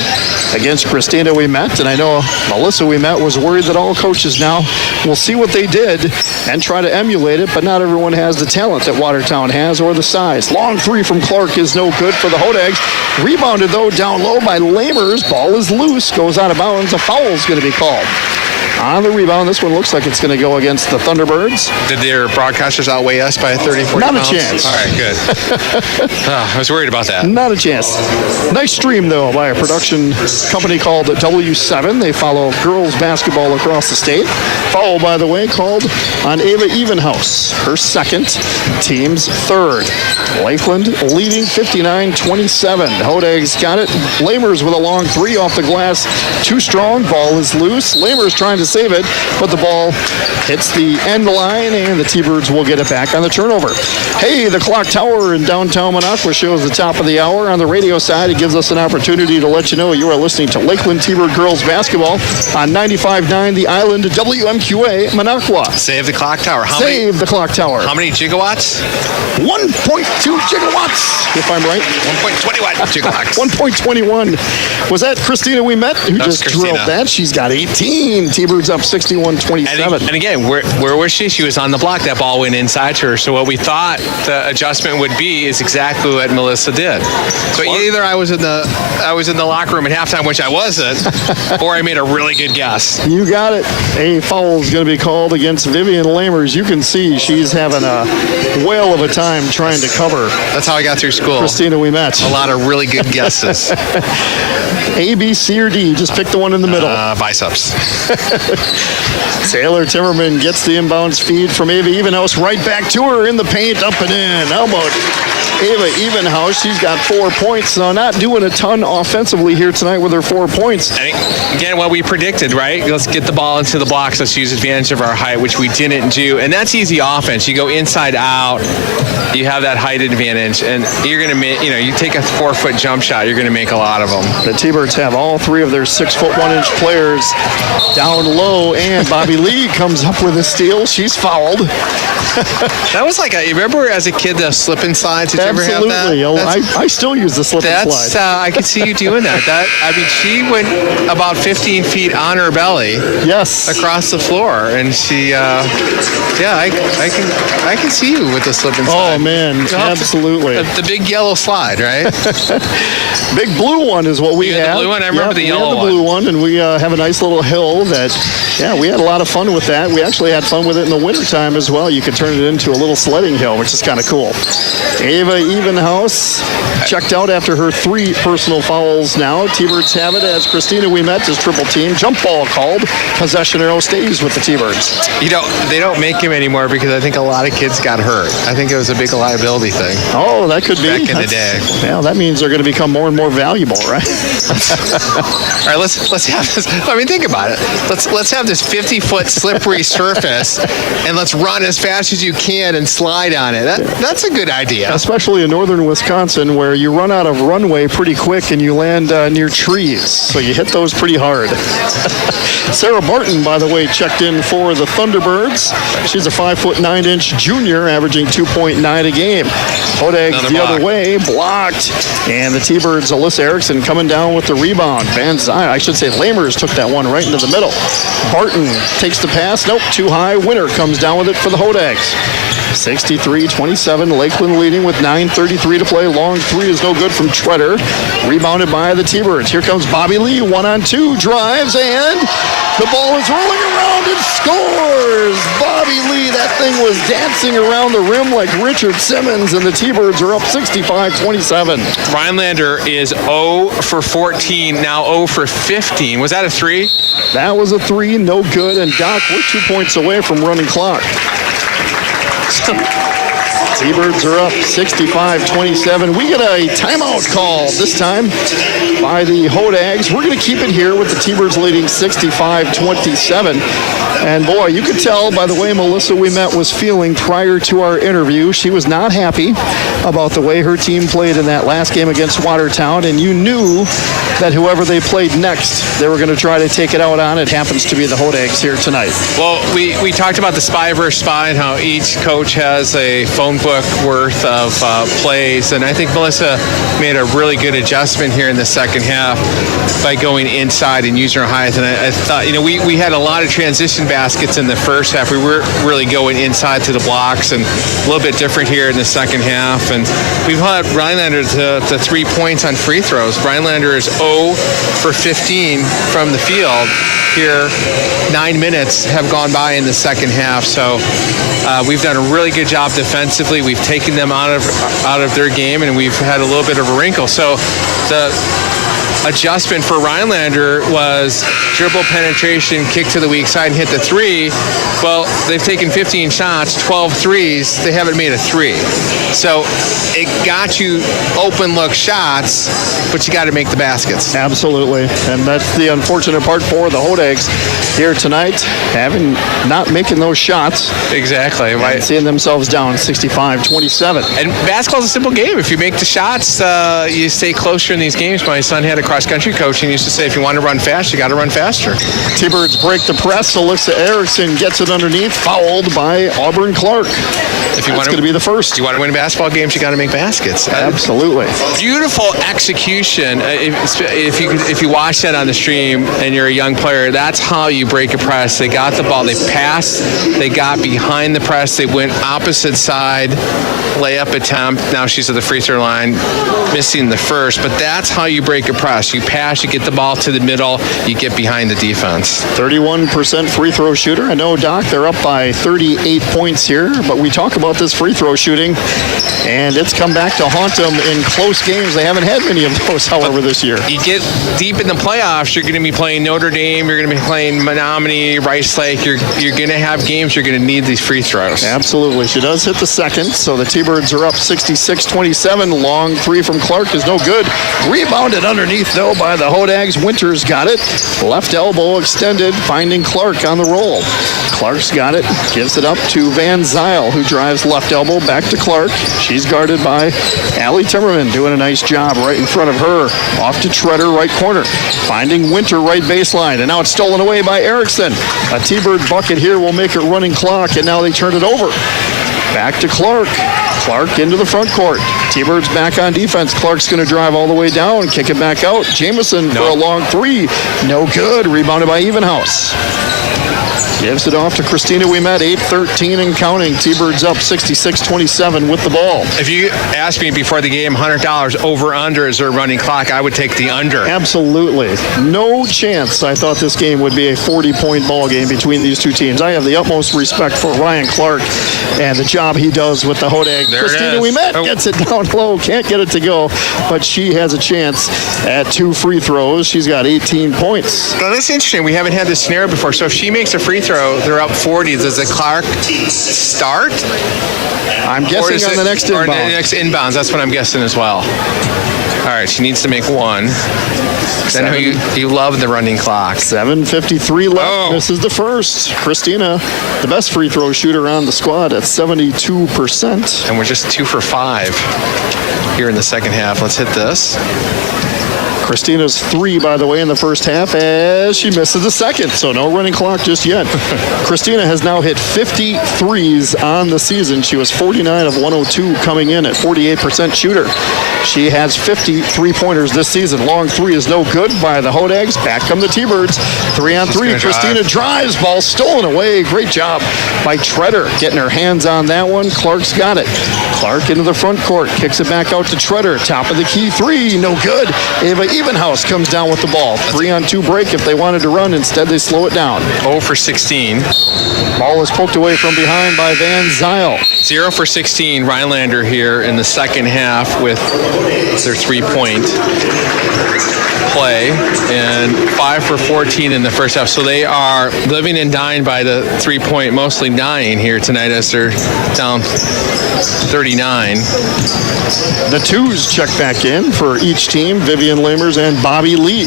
against Christina Ouimet, and I know Melissa Ouimet was worried that all coaches now will see what they did and try to emulate it, but not everyone has the talent that Watertown has or the size. Long three from Clark is no good for the Hodags. Rebounded, though, down low by Lamers. Ball is loose, goes out of bounds. A foul is going to be called. On the rebound, this one looks like it's going to go against the Thunderbirds. Did their broadcasters outweigh us by 30, 40 Not pounds? a chance. All right, good. I was worried about that. Not a chance. Nice stream, though, by a production company called W7. They follow girls basketball across the state. Foul, by the way, called on Ava Evenhouse, her second, team's third. Lakeland leading 59-27. Hodags got it. Lamers with a long three off the glass. Too strong. Ball is loose. Lamers trying to to save it, but the ball hits the end line, and the T-Birds will get it back on the turnover. Hey, the clock tower in downtown Minocqua shows the top of the hour. On the radio side, it gives us an opportunity to let you know you are listening to Lakeland T-Bird girls basketball on 95.9 The Island, WMQA, Minocqua. Save the clock tower. Save the clock tower. How many gigawatts? 1.2 gigawatts, if I'm right. 1.21 gigawatts. 1.21. Was that Christina we met who That was just drilled Christina. that? She's got 18. T-Birds up 61-27. And again, where was she? She was on the block. That ball went inside to her. So what we thought the adjustment would be is exactly what Melissa did. So either I was in the locker room at halftime, which I wasn't, or I made a really good guess. You got it. A foul is going to be called against Vivian Lamers. You can see she's having a whale of a time trying to cover. That's how I got through school. Christina we met. A lot of really good guesses. A, B, C, or D. Just pick the one in the middle. Biceps. Taylor Timmerman gets the inbounds feed from Ava Evenhouse right back to her in the paint, up and in. How about Ava Evenhouse? She's got 4 points, so not doing a ton offensively here tonight with her 4 points. Again, what we predicted, right? Let's get the ball into the blocks. Let's use advantage of our height, which we didn't do. And that's easy offense. You go inside out. You have that height advantage, and you're going to make, you take a 4-foot jump shot, you're going to make a lot of them. The T-Birds have all three of their 6'1" players down low, and Bobby Lee comes up with a steal. She's fouled. That was like you remember as a kid the slip and slides? Did you ever have that? Absolutely. I still use the slip and slide. I could see you doing that. She went about 15 feet on her belly. Yes. Across the floor, and she, I can see you with the slip and slide. Oh man, absolutely. The big yellow slide, right? Big blue one is what we have. The blue one. I remember the yellow one. We have the blue one, and we have a nice little hill that. Yeah, we had a lot of fun with that. We actually had fun with it in the wintertime as well. You could turn it into a little sledding hill, which is kind of cool. Ava Evenhouse checked out after her 3 personal fouls now. T-Birds have it as Christina we met is triple team. Jump ball called. Possession arrow stays with the T-Birds. They don't make him anymore because I think a lot of kids got hurt. I think it was a big liability thing. Oh, that could be. Back in the day. Well, that means they're going to become more and more valuable, right? All right, let's have this. Think about it. Let's have this 50-foot slippery surface, and let's run as fast as you can and slide on it. That's a good idea. Especially in northern Wisconsin, where you run out of runway pretty quick and you land near trees, so you hit those pretty hard. Sarah Barton, by the way, checked in for the Thunderbirds. She's a 5'9" junior, averaging 2.9 a game. Hodags the other way, blocked, and the T-Birds, Alyssa Erickson coming down with the rebound. Lamers took that one right into the middle. Barton takes the pass. Nope, too high. Winner comes down with it for the Hodags. 63-27. Lakeland leading with 9:33 to play. Long 3 is no good from Treader. Rebounded by the T-Birds. Here comes Bobby Lee. 1-on-2. Drives, and the ball is rolling around and scores. Bobby Lee, that thing was dancing around the rim like Richard Simmons, and the T-Birds are up 65-27. Rhinelander is 0 for 14, now 0 for 15. Was that a 3? That was a 3, no good. And Doc, we're 2 points away from running clock. T-Birds are up 65-27. We get a timeout call this time by the Hodags. We're going to keep it here with the T-Birds leading 65-27. And boy, you could tell by the way Melissa we met was feeling prior to our interview. She was not happy about the way her team played in that last game against Watertown, and you knew that whoever they played next, they were going to try to take it out on. It happens to be the Hodags here tonight. Well, we talked about the spy versus spy and how each coach has a phone book worth of plays, and I think Melissa made a really good adjustment here in the second half by going inside and using her height. And I thought, we had a lot of transition baskets in the first half. We were really going inside to the blocks, and a little bit different here in the second half. And we've had Rhinelander to 3 points on free throws. Rhinelander is 0 for 15 from the field here. 9 minutes have gone by in the second half, so we've done a really good job defensively. We've taken them out of their game, and we've had a little bit of a wrinkle. So adjustment for Rhinelander was dribble penetration, kick to the weak side, and hit the three. Well, they've taken 15 shots, 12 threes. They haven't made a three. So it got you open look shots, but you got to make the baskets. Absolutely. And that's the unfortunate part for the Hodags here tonight, not making those shots. Exactly. And seeing themselves down 65-27. And basketball's a simple game. If you make the shots, you stay closer in these games. My son had a cross-country coach and used to say, if you want to run fast, you got to run faster. T-Birds break the press. Alyssa Erickson gets it underneath, fouled by Auburn Clark. If you That's going to be the first. You want to win basketball games, you got to make baskets. Absolutely. Beautiful execution. If you watch that on the stream and you're a young player, that's how you break a press. They got the ball, they passed, they got behind the press, they went opposite side, layup attempt. Now she's at the free throw line, missing the first, but that's how you break a press. You pass, you get the ball to the middle, you get behind the defense. 31% free throw shooter. I know, Doc, they're up by 38 points here, but we talk about this free throw shooting, and it's come back to haunt them in close games. They haven't had many of those, however, this year. You get deep in the playoffs, you're going to be playing Notre Dame, you're going to be playing Menominee, Rice Lake. You're going to have games you're going to need these free throws. Absolutely. She does hit the second, so the T-Birds are up 66-27. Long three from Clark is no good. Rebounded underneath, though, by the Hodags. Winters got it. Left elbow extended, finding Clark on the roll. Clark's got it, gives it up to Van Zyl, who drives left elbow back to Clark. She's guarded by Allie Timmerman, doing a nice job right in front of her. Off to Treader, right corner. Finding Winter, right baseline. And now it's stolen away by Erickson. A T-Bird bucket here will make it running clock, and now they turn it over. Back to Clark. Clark into the front court. T-Birds back on defense. Clark's going to drive all the way down, kick it back out. Jamison for a long three. No good. Rebounded by Evenhouse. Gives it off to Christina Ouimet, 8-13 and counting. T-Birds up 66-27 with the ball. If you asked me before the game, $100 over/under is their running clock, I would take the under. Absolutely. No chance I thought this game would be a 40-point ball game between these two teams. I have the utmost respect for Ryan Clark and the job he does with the Hodag. Christina Ouimet gets it down low, can't get it to go, but she has a chance at 2 free throws. She's got 18 points. Now, that's interesting. We haven't had this scenario before. So if she makes a free throw, they're up 40. Does the Clark start? I'm guessing on the next inbound. Or the next inbounds. That's what I'm guessing as well. All right, she needs to make one. I know you love the running clock. 7:53 left. This is the first. Christina, the best free throw shooter on the squad at 72%. And we're just 2 for 5 here in the second half. Let's hit this. Christina's 3, by the way, in the first half, as she misses the second, so no running clock just yet. Christina has now hit 50 threes on the season. She was 49 of 102 coming in at 48% shooter. She has 50 three-pointers this season. Long three is no good by the Hodags. Back come the T-Birds. 3-on-3. Christina drives, ball stolen away. Great job by Treader getting her hands on that one. Clark's got it. Clark into the front court, kicks it back out to Treader. Top of the key three, no good. Ava Evenhouse comes down with the ball. 3-on-2 break if they wanted to run. Instead, they slow it down. 0 for 16. Ball is poked away from behind by Van Zyl. 0 for 16. Rhinelander here in the second half with their 3-point play, and 5 for 14 in the first half. So they are living and dying by the 3-point, mostly dying here tonight as they're down 39. The twos check back in for each team, Vivian Lamers and Bobby Lee.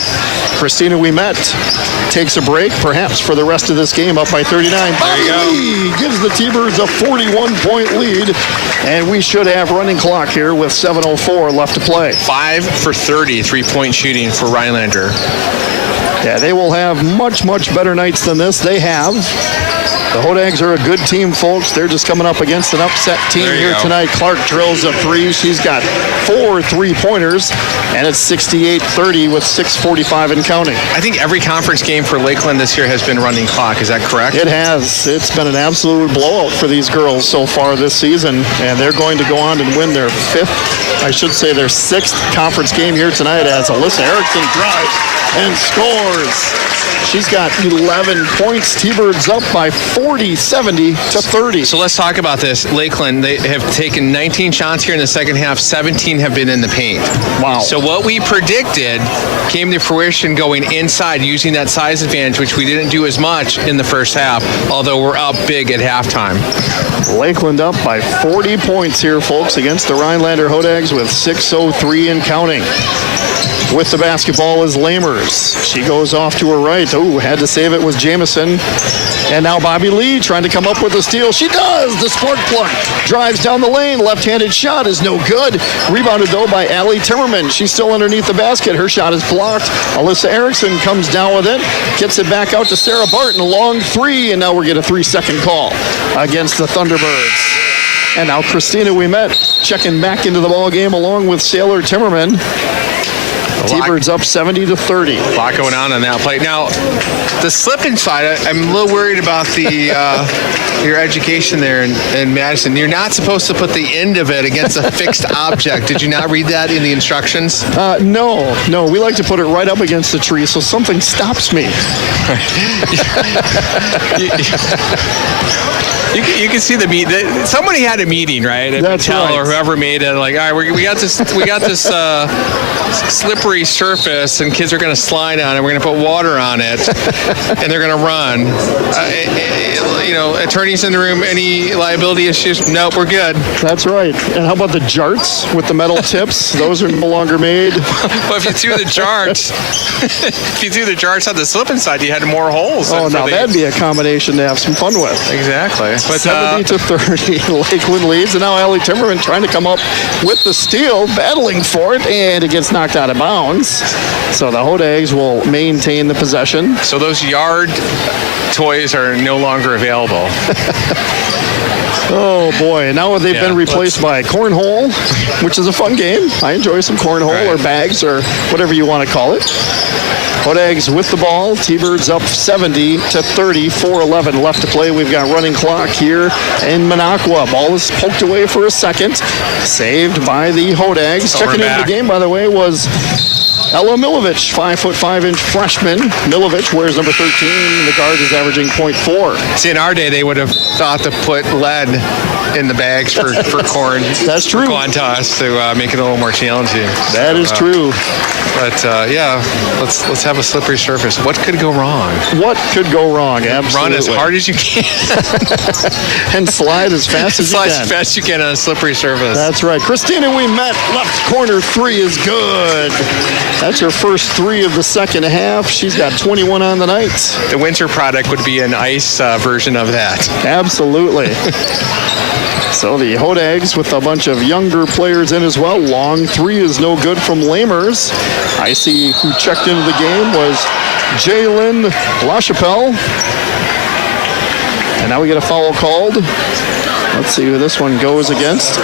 Christina Ouimet takes a break, perhaps for the rest of this game, up by 39. Bobby Lee gives the T-Birds a 41-point lead, and we should have running clock here with 7:04 left to play. 5 for 30 3-point shooting for Rhinelander. Yeah, they will have much, much better nights than this. They have. The Hodags are a good team, folks. They're just coming up against an upset team here tonight. Clark drills a 3. She's got 4 3-pointers, and it's 68-30 with 6:45 and counting. I think every conference game for Lakeland this year has been running clock. Is that correct? It has. It's been an absolute blowout for these girls so far this season, and they're going to go on and win their their 6th conference game here tonight as Alyssa Erickson drives and scores. She's got 11 points. T-Birds up by 4 40-70-30. So let's talk about this. Lakeland, they have taken 19 shots here in the second half. 17 have been in the paint. Wow. So what we predicted came to fruition going inside using that size advantage, which we didn't do as much in the first half, although we're up big at halftime. Lakeland up by 40 points here, folks, against the Rhinelander Hodags with 6:03 and counting. With the basketball is Lamers. She goes off to her right. Oh, had to save it was Jamison. And now Bobby Lee trying to come up with a steal. She does! The spark plug drives down the lane. Left-handed shot is no good. Rebounded, though, by Allie Timmerman. She's still underneath the basket. Her shot is blocked. Alyssa Erickson comes down with it. Gets it back out to Sarah Barton. A long three, and now we're getting a 3-second call against the Thunderbirds. And now Christina Ouimet checking back into the ball game along with Sailor Timmerman. T-Birds up 70-30. A lot going on that play. Now, the slip inside, I'm a little worried about the your education there in Madison. You're not supposed to put the end of it against a fixed object. Did you not read that in the instructions? No. We like to put it right up against the tree so something stops me. You can see the meet. Somebody had a meeting, right? At That's Mattel right. or whoever made it. Like, all right, we got this slippery surface, and kids are going to slide on it. We're going to put water on it, and they're going to run. Attorneys in the room. Any liability issues? Nope, we're good. That's right. And how about the jarts with the metal tips? Those are no longer made. Well, if you threw the jarts, on the slip inside, you had more holes. Oh, now that'd be a combination to have some fun with. Exactly. But 70-30, Lakeland leads, and now Allie Timmerman trying to come up with the steal, battling for it, and it gets knocked out of bounds. So the Hodags will maintain the possession. So those yard toys are no longer available. Oh boy, now they've been replaced by cornhole, which is a fun game. I enjoy some cornhole or bags or whatever you want to call it. Hodags with the ball. T-Birds up 70-30, 4:11 left to play. We've got running clock here in Minocqua. Ball is poked away for a second. Saved by the Hodags. Checking into the game, by the way, was Ella Milovich, 5'5" freshman. Milovich wears number 13. The guard is averaging .4. See, in our day, they would have thought to put lead in the bags for corn. That's true. For Qantas to make it a little more challenging. That is true. But let's have a slippery surface. What could go wrong? What could go wrong? Absolutely. Run as hard as you can. And slide as fast as you can. Slide as fast as you can on a slippery surface. That's right. Christina Ouimet, left corner three is good. That's her first three of the second half. She's got 21 on the night. The winter product would be an ice version of that. Absolutely. So the Hodags with a bunch of younger players in as well. Long three is no good from Lamers. I see who checked into the game was Jalen LaChapelle. And now we get a foul called. Let's see who this one goes against.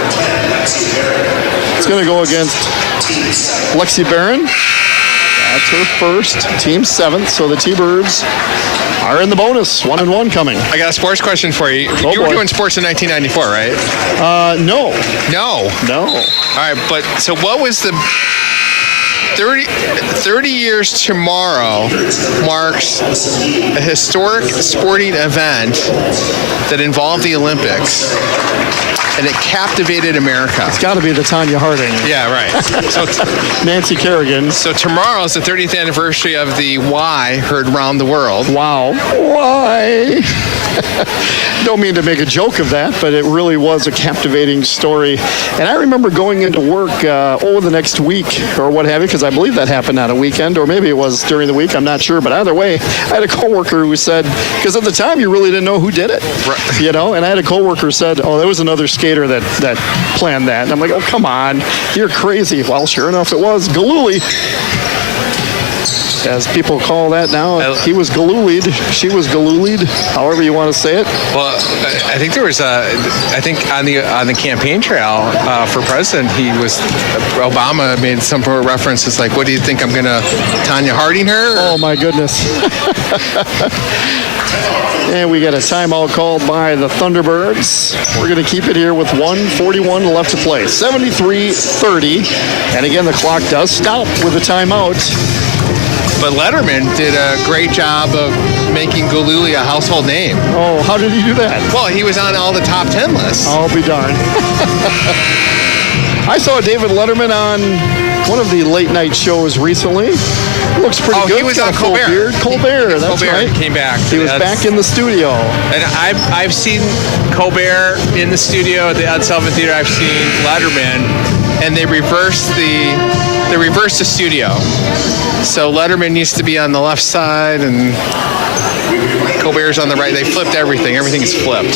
It's going to go against Lexi Barron. That's her first, team seventh. So the T-Birds are in the bonus. 1-1 coming. I got a sports question for you. You were doing sports in 1994, right? No. No. All right, but so what was the 30 years tomorrow marks a historic sporting event that involved the Olympics, and it captivated America. It's got to be the Tanya Harding. Yeah, right. So Nancy Kerrigan. So tomorrow is the 30th anniversary of the Y heard around the world. Wow. Why? Don't mean to make a joke of that, but it really was a captivating story. And I remember going into work the next week or what have you, because I believe that happened on a weekend, or maybe it was during the week, I'm not sure. But either way, I had a coworker who said, because at the time you really didn't know who did it, right. And I had a coworker who said, oh, there was another skater that planned that. And I'm like, oh, come on, you're crazy. Well, sure enough, it was Galooly. As people call that now, he was galoolied, she was galoolied, however you want to say it. Well, I think there was I think on the campaign trail for president, Obama made some reference. It's like, what do you think, I'm going to Tanya Harding her? Oh, my goodness. And we get a timeout called by the Thunderbirds. We're going to keep it here with 1:41 left to play. 73-30. And again, the clock does stop with a timeout. But Letterman did a great job of making Gululi a household name. Oh, how did he do that? Well, he was on all the top 10 lists. I'll be darned. I saw David Letterman on one of the late night shows recently. Looks pretty good. He was Got on a full Colbert. beard. Colbert, that's Colbert right. came back. He was back in the studio. And I've seen Colbert in the studio at the Ed Sullivan Theater. I've seen Letterman, and they reversed the studio. So Letterman used to be on the left side, and Colbert's on the right. They flipped everything. Everything is flipped.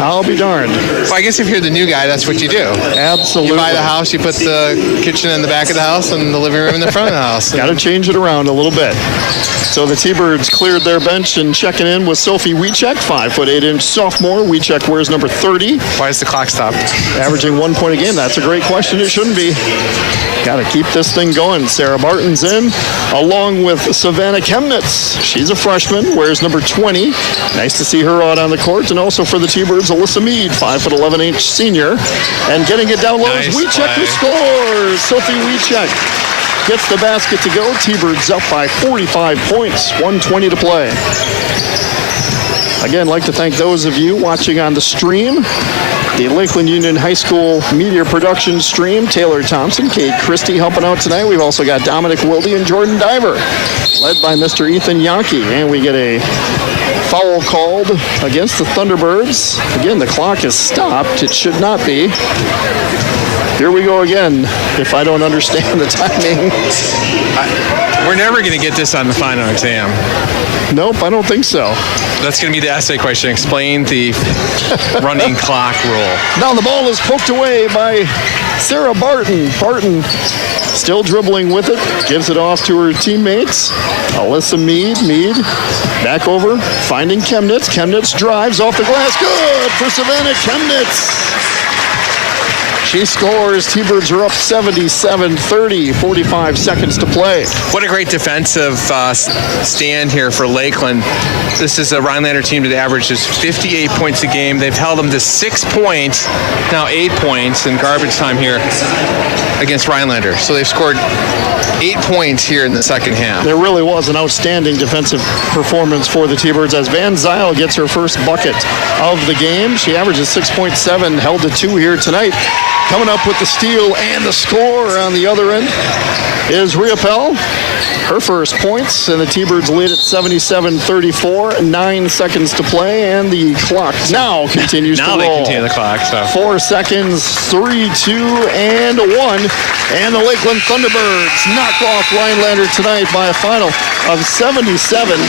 I'll be darned. Well, I guess if you're the new guy, that's what you do. Absolutely. You buy the house, you put the kitchen in the back of the house and the living room in the front of the house. Got to change it around a little bit. So the T-Birds cleared their bench and checking in with Sophie Wieczek, 5'8" sophomore. Wieczek wears number 30. Why is the clock stopped? Averaging 1 point a game. That's a great question. It shouldn't be. Got to keep this thing going. Sarah Barton's in, along with Savannah Chemnitz. She's a freshman, wears number 20. Nice to see her out on the court. And also for the T-Birds, Alyssa Mead, 5'11" senior. And getting it down low is Wieczek, who scores. Sophie Wieczek gets the basket to go. T-Birds up by 45 points, 1:20 to play. Again, I'd like to thank those of you watching on the stream. The Lakeland Union High School media production stream. Taylor Thompson, Kate Christie helping out tonight. We've also got Dominic Wilde and Jordan Diver, led by Mr. Ethan Yonke. And we get a foul called against the Thunderbirds. Again, the clock is stopped. It should not be. Here we go again, if I don't understand the timing. We're never going to get this on the final exam. Nope, I don't think so. That's going to be the essay question. Explain the running clock rule. Now the ball is poked away by Sarah Barton. Barton still dribbling with it. Gives it off to her teammates. Alyssa Mead. Mead back over. Finding Chemnitz. Chemnitz drives off the glass. Good for Savannah Chemnitz. She scores. T-Birds are up 77-30, 45 seconds to play. What a great defensive stand here for Lakeland. This is a Rhinelander team that averages 58 points a game. They've held them to 6 points, now 8 points in garbage time here against Rhinelander. So they've scored 8 points here in the second half. There really was an outstanding defensive performance for the T-Birds as Van Zyl gets her first bucket of the game. She averages 6.7, held to 2 here tonight. Coming up with the steal and the score on the other end is Riopel. Her first points, and the T-Birds lead at 77-34. 9 seconds to play, and the clock now continues to roll. Now they continue the clock. So 4 seconds, 3, 2, and 1. And the Lakeland Thunderbirds knock off Rhinelander tonight by a final of 77-34.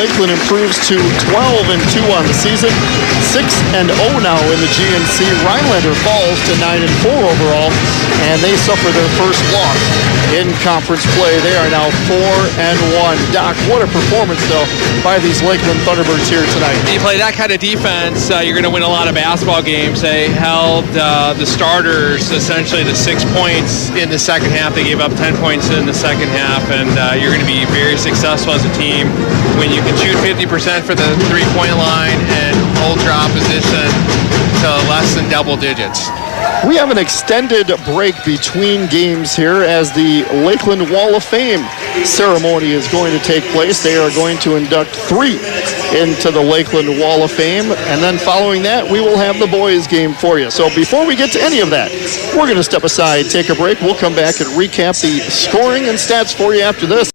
Lakeland improves to 12-2 on the season. 6-0 now in the GNC. Rhinelander falls to 9-4 overall, and they suffer their first loss in conference play. They are now 4-1. Doc, what a performance, though, by these Lakeland Thunderbirds here tonight. You play that kind of defense, you're going to win a lot of basketball games. They held the starters essentially to 6 points in the second half. They gave up 10 points in the second half, and you're going to be very successful as a team when you can shoot 50% for the three-point line and hold your opposition to less than double digits. We have an extended break between games here as the Lakeland Wall of Fame ceremony is going to take place. They are going to induct 3 into the Lakeland Wall of Fame, and then following that, we will have the boys game for you. So before we get to any of that, we're going to step aside, take a break. We'll come back and recap the scoring and stats for you after this.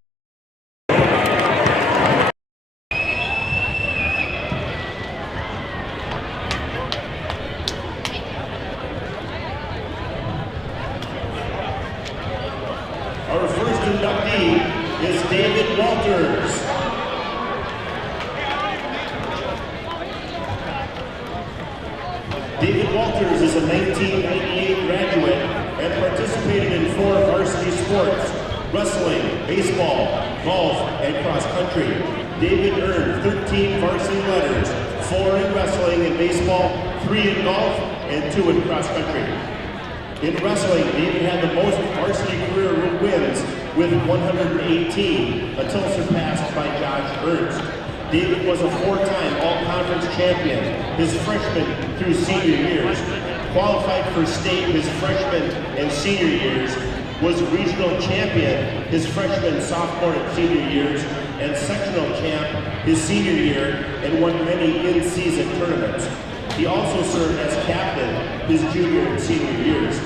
Our first inductee is David Walters. David Walters is a 1998 graduate and participated in 4 varsity sports: wrestling, baseball, golf, and cross country. David earned 13 varsity letters, 4 in wrestling and baseball, 3 in golf, and 2 in cross country. In wrestling, David had the most varsity career wins with 118 until surpassed by Josh Ernst. David was a 4-time all-conference champion his freshman through senior years, qualified for state his freshman and senior years, was regional champion his freshman, sophomore, and senior years, and sectional champ his senior year, and won many in-season tournaments. He also served as captain his junior and senior years.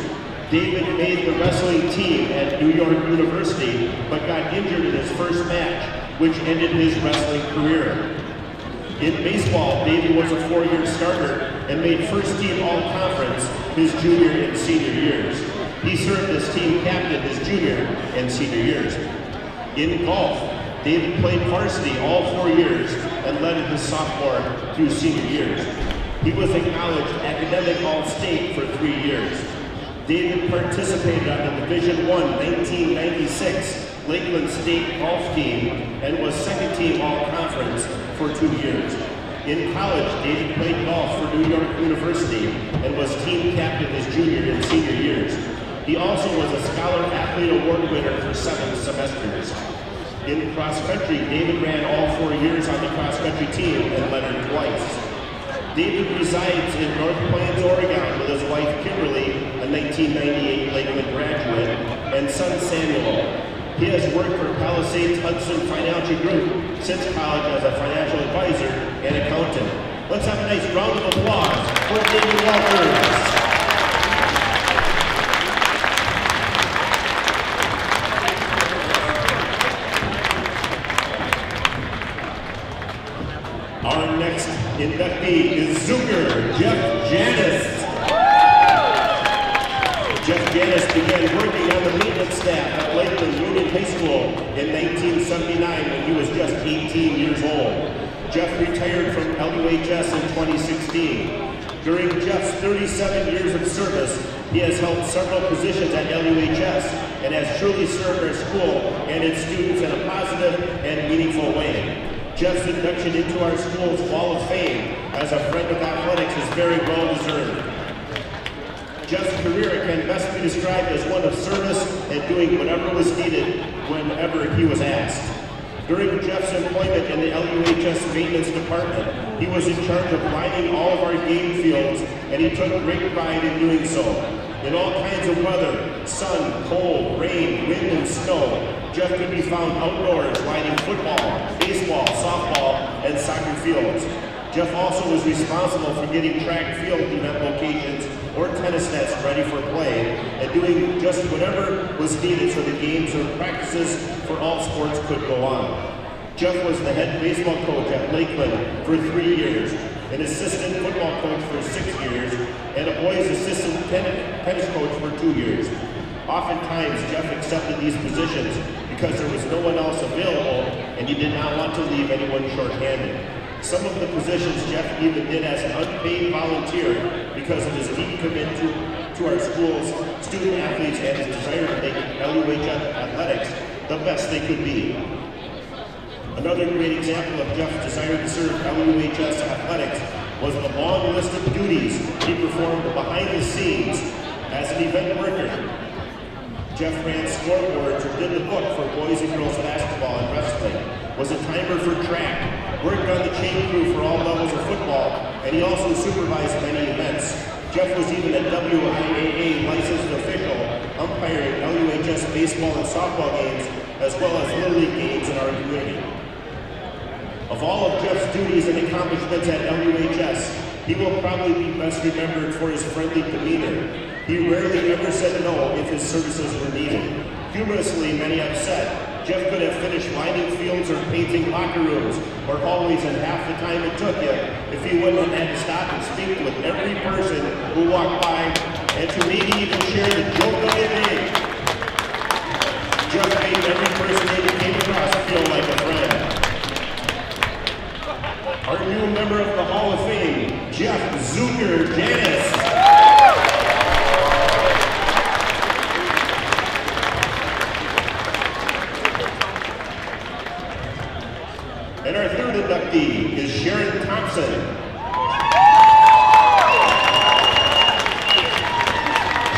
David made the wrestling team at New York University, but got injured in his first match, which ended his wrestling career. In baseball, David was a 4-year starter and made first-team all-conference his junior and senior years. He served as team captain his junior and senior years. In golf, David played varsity all 4 years and led his sophomore through senior years. He was acknowledged academic all-state for 3 years. David participated on the Division I 1996 Lakeland State golf team and was second team all-conference for 2 years. In college, David played golf for New York University and was team captain his junior and senior years. He also was a Scholar Athlete Award winner for 7 semesters. In cross country, David ran all 4 years on the cross country team and led it twice. David resides in North Plains, Oregon with his wife Kimberly, a 1998 Lakeland graduate, and son Samuel. He has worked for Palisades Hudson Financial Group since college as a financial advisor and accountant. Let's have a nice round of applause for David Walters. Our next inductee is Zucker Jeff Janis. Jeff Janis began working on the maintenance staff at Lakeland Union High School in 1979 when he was just 18 years old. Jeff retired from LUHS in 2016. During Jeff's 37 years of service, he has held several positions at LUHS and has truly served our school and its students in a positive and meaningful way. Jeff's induction into our school's Wall of Fame as a friend of athletics is very well deserved. Jeff's career can best be described as one of service and doing whatever was needed whenever he was asked. During Jeff's employment in the LUHS maintenance department, he was in charge of lining all of our game fields, and he took great pride in doing so. In all kinds of weather, sun, cold, rain, wind, and snow, Jeff could be found outdoors lining football, baseball, softball, and soccer fields. Jeff also was responsible for getting track field event locations or tennis nets ready for play and doing just whatever was needed so the games or practices for all sports could go on. Jeff was the head baseball coach at Lakeland for 3 years, an assistant football coach for 6 years, and a boys assistant tennis coach for 2 years. Oftentimes, Jeff accepted these positions because there was no one else available and he did not want to leave anyone short-handed. Some of the positions Jeff even did as an unpaid volunteer because of his deep commitment to our school's student athletes and his desire to make LUHS athletics the best they could be. Another great example of Jeff's desire to serve LUHS athletics was the long list of duties he performed behind the scenes as an event worker. Jeff ran scoreboards or did the book for boys and girls basketball and wrestling, was a timer for track, worked on the chain crew for all levels of football, and he also supervised many events. Jeff was even a WIAA licensed official, umpiring LUHS baseball and softball games, as well as Little League games in our community. Of all of Jeff's duties and accomplishments at LUHS, he will probably be best remembered for his friendly demeanor. He rarely ever said no if his services were needed. Humorously, many have said, Jeff could have finished lining fields or painting locker rooms or hallways in half the time it took him if he wouldn't have had to stop and speak with every person who walked by and to maybe even share the joke of the day. Jeff made every person he came across feel like a friend. Our new member of the Hall of Fame, Jeff Zucker Janis. And our third inductee is Sharon Thompson.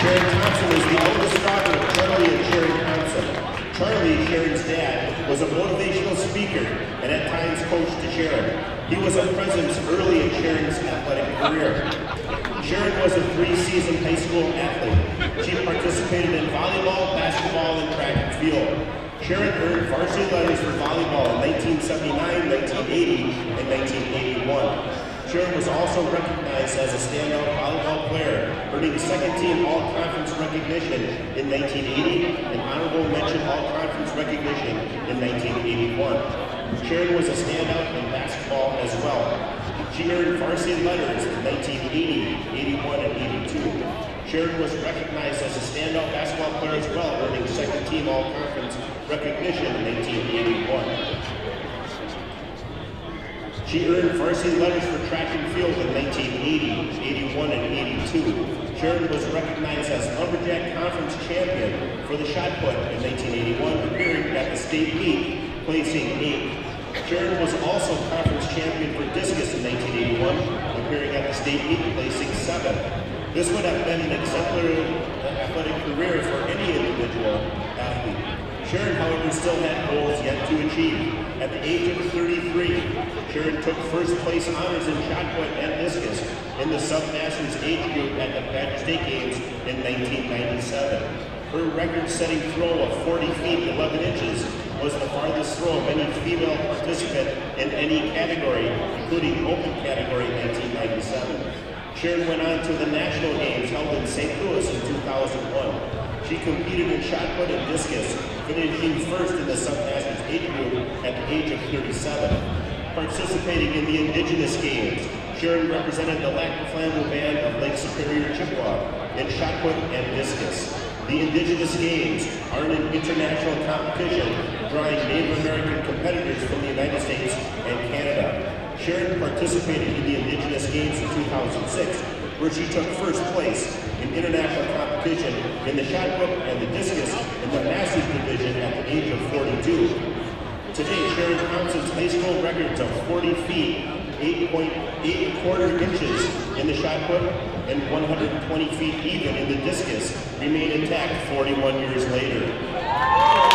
Sharon Thompson is the oldest daughter of Charlie and Sharon Thompson. Charlie, Sharon's dad, was a motivational speaker and at times coached to Sharon. He was a presence early in Sharon's athletic career. Sharon was a three-season high school athlete. She participated in volleyball, basketball, and track and field. Sharon earned varsity letters for volleyball in 1979, 1980, and 1981. Sharon was also recognized as a standout volleyball player, earning second-team all-conference recognition in 1980 and honorable mention all-conference recognition in 1981. Sharon was a standout in basketball as well. She earned varsity letters in 1980, 81, and 82. Sharon was recognized as a standout basketball player as well, earning second-team all-conference recognition in 1981. She earned varsity letters for track and field in 1980, 81, and 82. Sharon was recognized as Lumberjack Conference Champion for the shot put in 1981, appearing at the state meet, placing 8th. Sharon was also conference champion for discus in 1981, appearing at the state meet, placing 7th. This would have been an exemplary athletic career for any individual athlete. Sharon, however, still had goals yet to achieve. At the age of 33, Sharon took first place honors in shot put and discus in the sub-masters age group at the Badger State Games in 1997. Her record-setting throw of 40 feet 11 inches was the farthest throw of any female participant in any category, including open category in 1997. Sharon went on to the National Games held in St. Louis in 2001. She competed in shot put and discus, finishing first in the sub-masters age group at the age of 37. Participating in the Indigenous Games, Sharon represented the Lakeland band of Lake Superior, Chippewa in shot put and discus. The Indigenous Games are an international competition drawing Native American competitors from the United States and Canada. Sharon participated in the Indigenous Games in 2006, where she took first place in international competition in the shot put and the discus in the Masters division at the age of 42. Today, Sharon Thompson's high school records of 40 feet, 8.8 inches in the shot put and 120 feet even in the discus remain intact 41 years later.